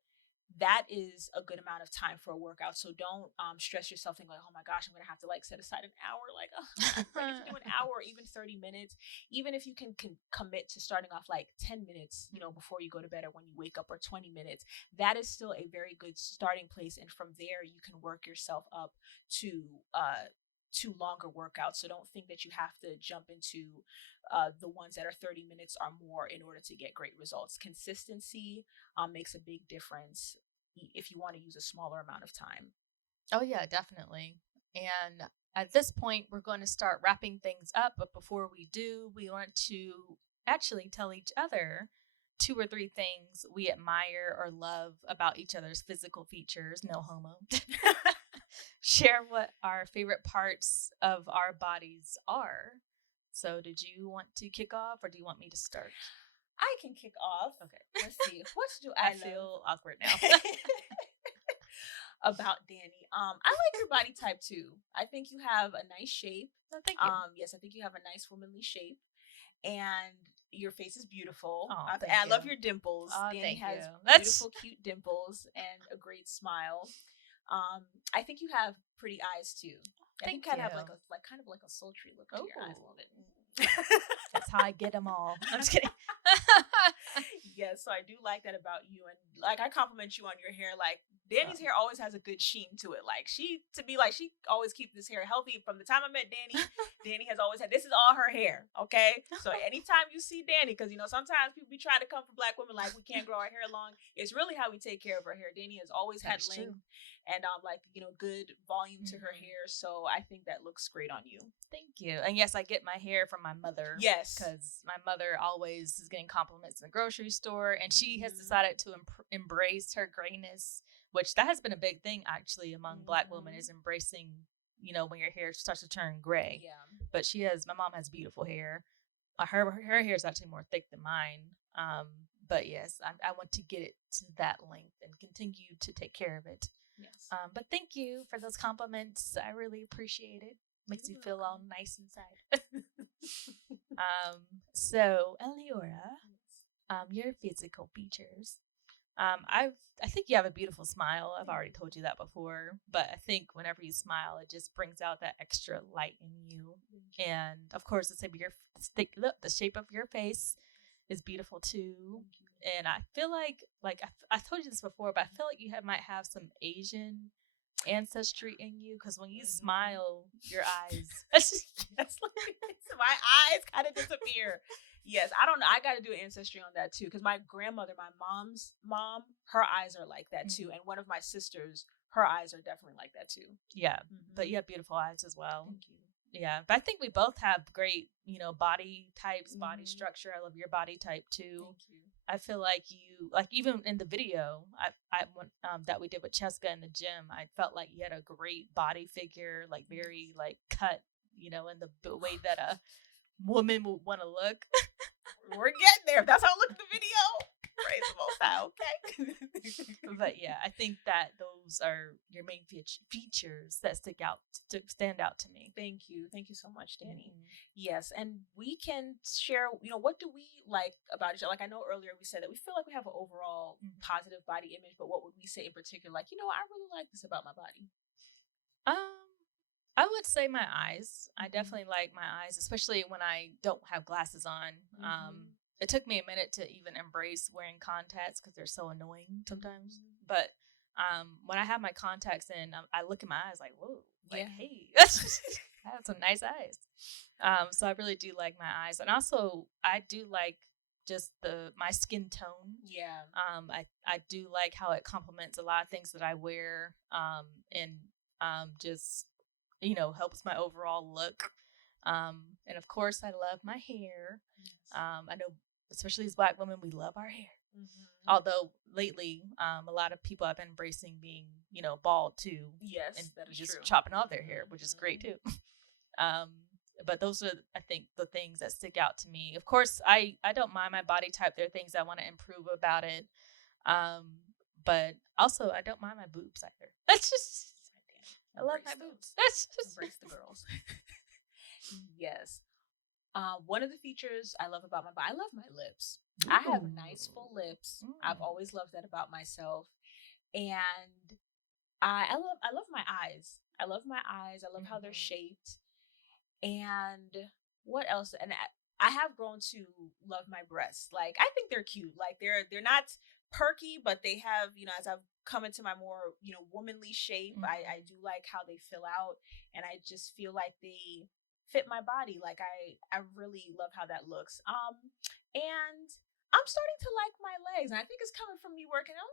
that is a good amount of time for a workout. So don't stress yourself thinking like, oh my gosh, I'm gonna have to like set aside an hour. Like, I'm ready to do an hour or even 30 minutes. Even if you can commit to starting off like 10 minutes, before you go to bed or when you wake up, or 20 minutes, that is still a very good starting place. And from there, you can work yourself up to longer workouts. So don't think that you have to jump into the ones that are 30 minutes or more in order to get great results. Consistency makes a big difference if you want to use a smaller amount of time. Oh yeah, definitely. And at this point, we're going to start wrapping things up. But before we do, we want to actually tell each other 2 or 3 things we admire or love about each other's physical features. No homo. Share what our favorite parts of our bodies are. So did you want to kick off, or do you want me to start? I can kick off. Okay. Let's see. What do I I feel love awkward now. about Danny? I like your body type too. I think you have a nice shape. Oh, thank you. Yes, I think you have a nice womanly shape, and your face is beautiful. Oh, I, thank I love you. your dimples. Oh, Danny thank has you. That's beautiful, cute dimples and a great smile. I think you have pretty eyes too. I think thank you kind of have you. like kind of like a sultry look to your eyes a little bit. That's how I get them all. I'm just kidding. Yes, so I do like that about you, and like I compliment you on your hair. Like Danny's hair always has a good sheen to it. Like she always keeps this hair healthy. From the time I met Danny, Danny has always had, this is all her hair. Okay, so anytime you see Danny, because sometimes people be trying to come for Black women like we can't grow our hair long. It's really how we take care of our hair. Danny has always had That's length true. and good volume to her hair. So I think that looks great on you. Thank you. And yes, I get my hair from my mother. Yes, because my mother always is getting compliments in the grocery store, and she has decided to embrace her grayness, which that has been a big thing actually among Black women, is embracing, when your hair starts to turn gray. Yeah. But my mom has beautiful hair. Her hair is actually more thick than mine. But yes, I want to get it to that length and continue to take care of it. Yes. But thank you for those compliments. I really appreciate it. Makes me feel all nice inside. So Eliora, your physical features. I think you have a beautiful smile. I've already told you that before, but I think whenever you smile, it just brings out that extra light in you. And of course, the shape of your face is beautiful too. And I feel like I told you this before, but I feel like you might have some Asian ancestry in you, because when you smile, your eyes my eyes kind of disappear. Yes, I don't know. I got to do ancestry on that too, because my grandmother, my mom's mom, her eyes are like that too, and one of my sisters, her eyes are definitely like that too. Yeah, but you have beautiful eyes as well. Thank you. Yeah, but I think we both have great, body types, body structure. I love your body type too. Thank you. I feel like you, even in the video that we did with Chesca in the gym, I felt like you had a great body figure, like very cut, in the way that a woman would want to look. We're getting there. That's how I look at the video. Praise the Most High, okay? But yeah, I think that those are your main features that stand out to me. Thank you so much, Danny. Yes, and we can share, what do we like about each other? Like I know earlier we said that we feel like we have an overall positive body image, but what would we say in particular? Like, I really like this about my body. I would say my eyes. I definitely like my eyes, especially when I don't have glasses on. It took me a minute to even embrace wearing contacts because they're so annoying sometimes. But when I have my contacts in, I look in my eyes like, whoa, hey, I have some nice eyes. So I really do like my eyes. And also, I do like just my skin tone. Yeah. I do like how it complements a lot of things that I wear, and just, helps my overall look. And of course, I love my hair. Yes. I know, especially as Black women, we love our hair. Although lately, a lot of people have been embracing being, bald too. Yes, and that is just true. chopping off their hair, which is great too. But those are, I think, the things that stick out to me. Of course, I don't mind my body type. There are things I want to improve about it. But also, I don't mind my boobs either. That's just, I love my boobs. That's just embrace the girls. Yes. One of the features I love about my body, I love my lips. Ooh. I have nice full lips. I've always loved that about myself. And I love my eyes. I love my eyes. I love how they're shaped. And what else? And I have grown to love my breasts. Like, I think they're cute. Like, they're not perky, but they have, as I've come into my more, womanly shape, I do like how they fill out, and I just feel like they fit my body. Like, I really love how that looks. And I'm starting to like my legs, and I think it's coming from me working out.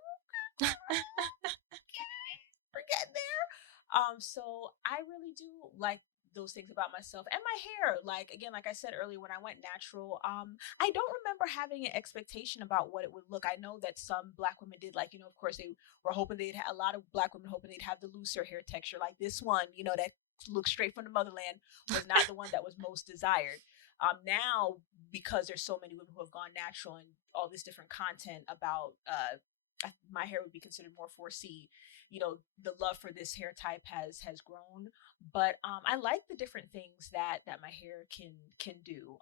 Okay, we're getting there. So I really do like those things about myself, and my hair. Like, again, like I said earlier, when I went natural, I don't remember having an expectation about what it would look. I know that some Black women did, like, of course they were hoping a lot of Black women hoping they'd have the looser hair texture, like this one, that looks straight from the motherland, was not the one that was most desired. Now, because there's so many women who have gone natural and all this different content about my hair would be considered more 4C. The love for this hair type has grown, but I like the different things that my hair can do.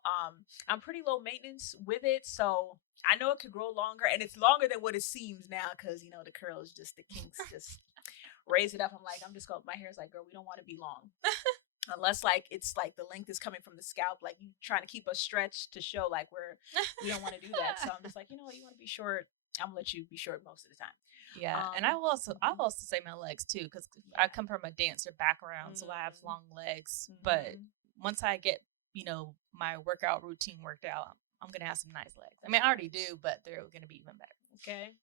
I'm pretty low maintenance with it, so I know it could grow longer, and it's longer than what it seems now because the curls, just the kinks, just raise it up. My hair's like, girl, we don't want to be long. Unless it's like the length is coming from the scalp, like you trying to keep us stretched to show like we don't want to do that. So I'm just like, you want to be short, I'm gonna let you be short most of the time. Yeah, and I'll also say my legs too, because I come from a dancer background, so I have long legs. But once I get my workout routine worked out, I'm gonna have some nice legs. I mean, I already do, but they're gonna be even better. Okay.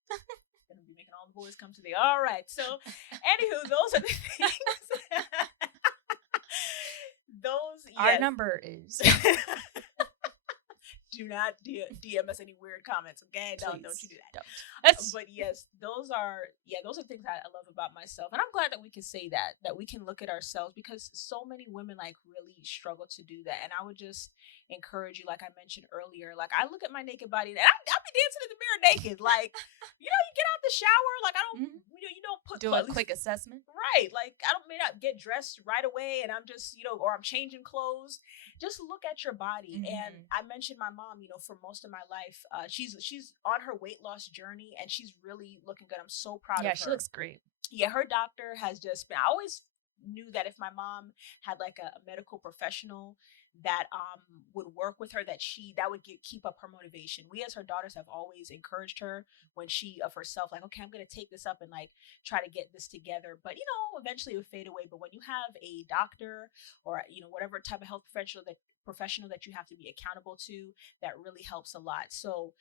Gonna be making all the boys come to the. All right. So, anywho, those are the things. Our number is. Do not DM us any weird comments, okay? Don't you do that. Don't. But yes, those are things I love about myself, and I'm glad that we can say that we can look at ourselves, because so many women really struggle to do that. And I would just encourage you, like I mentioned earlier, I look at my naked body and I'll be dancing in the mirror naked, you get out the shower, I don't, you don't put do a quick assessment, right? I may not get dressed right away, and I'm just or I'm changing clothes. Just look at your body. And I mentioned my mom, for most of my life, she's on her weight loss journey, and she's really looking good. I'm so proud of her. Yeah, she looks great. Yeah, her doctor has just been, I always knew that if my mom had a medical professional that would work with her, that would keep up her motivation. We as her daughters have always encouraged her when she of herself, okay, I'm going to take this up and try to get this together. But eventually it would fade away. But when you have a doctor or whatever type of health professional that you have to be accountable to, that really helps a lot. So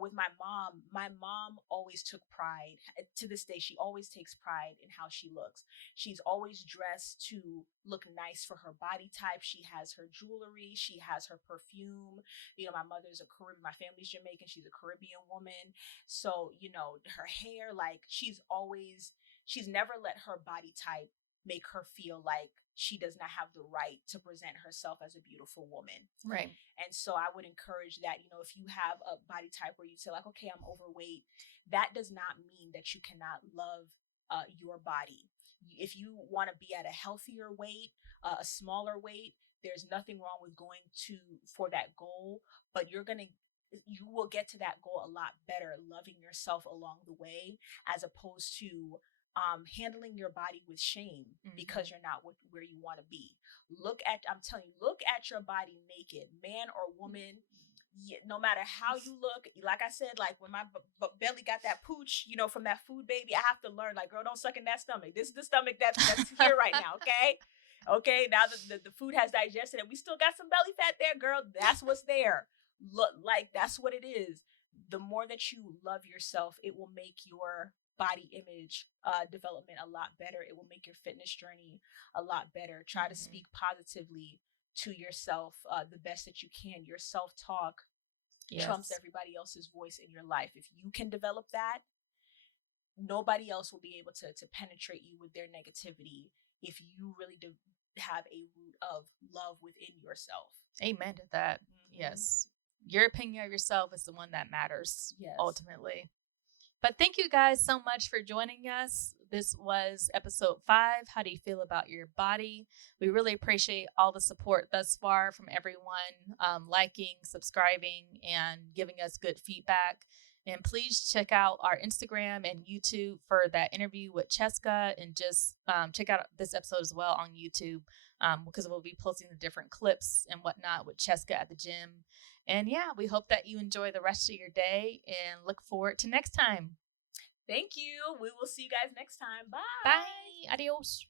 with my mom always took pride. To this day, she always takes pride in how she looks. She's always dressed to look nice for her body type. She has her jewelry, she has her perfume. My mother's my family's Jamaican, she's a Caribbean woman. So her hair, she's never let her body type make her feel like she does not have the right to present herself as a beautiful woman. Right. And so I would encourage that, if you have a body type where you say okay, I'm overweight, that does not mean that you cannot love your body. If you want to be at a healthier weight, a smaller weight, there's nothing wrong with going for that goal, but you will get to that goal a lot better loving yourself along the way, as opposed to handling your body with shame because you're not where you want to be. I'm telling you, look at your body naked, man or woman. No matter how you look, like I said, when my belly got that pooch, from that food baby, I have to learn, girl, don't suck in that stomach. This is the stomach that's here right now, okay? Okay, now the food has digested and we still got some belly fat there, girl. That's what's there. Look, that's what it is. The more that you love yourself, it will make your body image development a lot better. It will make your fitness journey a lot better. Try to speak positively to yourself the best that you can. Your self-talk trumps everybody else's voice in your life. If you can develop that, nobody else will be able to penetrate you with their negativity if you really have a root of love within yourself. Amen to that. Yes. Your opinion of yourself is the one that matters, ultimately. But thank you guys so much for joining us. This was episode 5. How do you feel about your body? We really appreciate all the support thus far from everyone, liking, subscribing, and giving us good feedback. And please check out our Instagram and YouTube for that interview with Chesca, and just check out this episode as well on YouTube, because we'll be posting the different clips and whatnot with Chesca at the gym. And yeah, we hope that you enjoy the rest of your day and look forward to next time. Thank you. We will see you guys next time. Bye. Bye. Adios.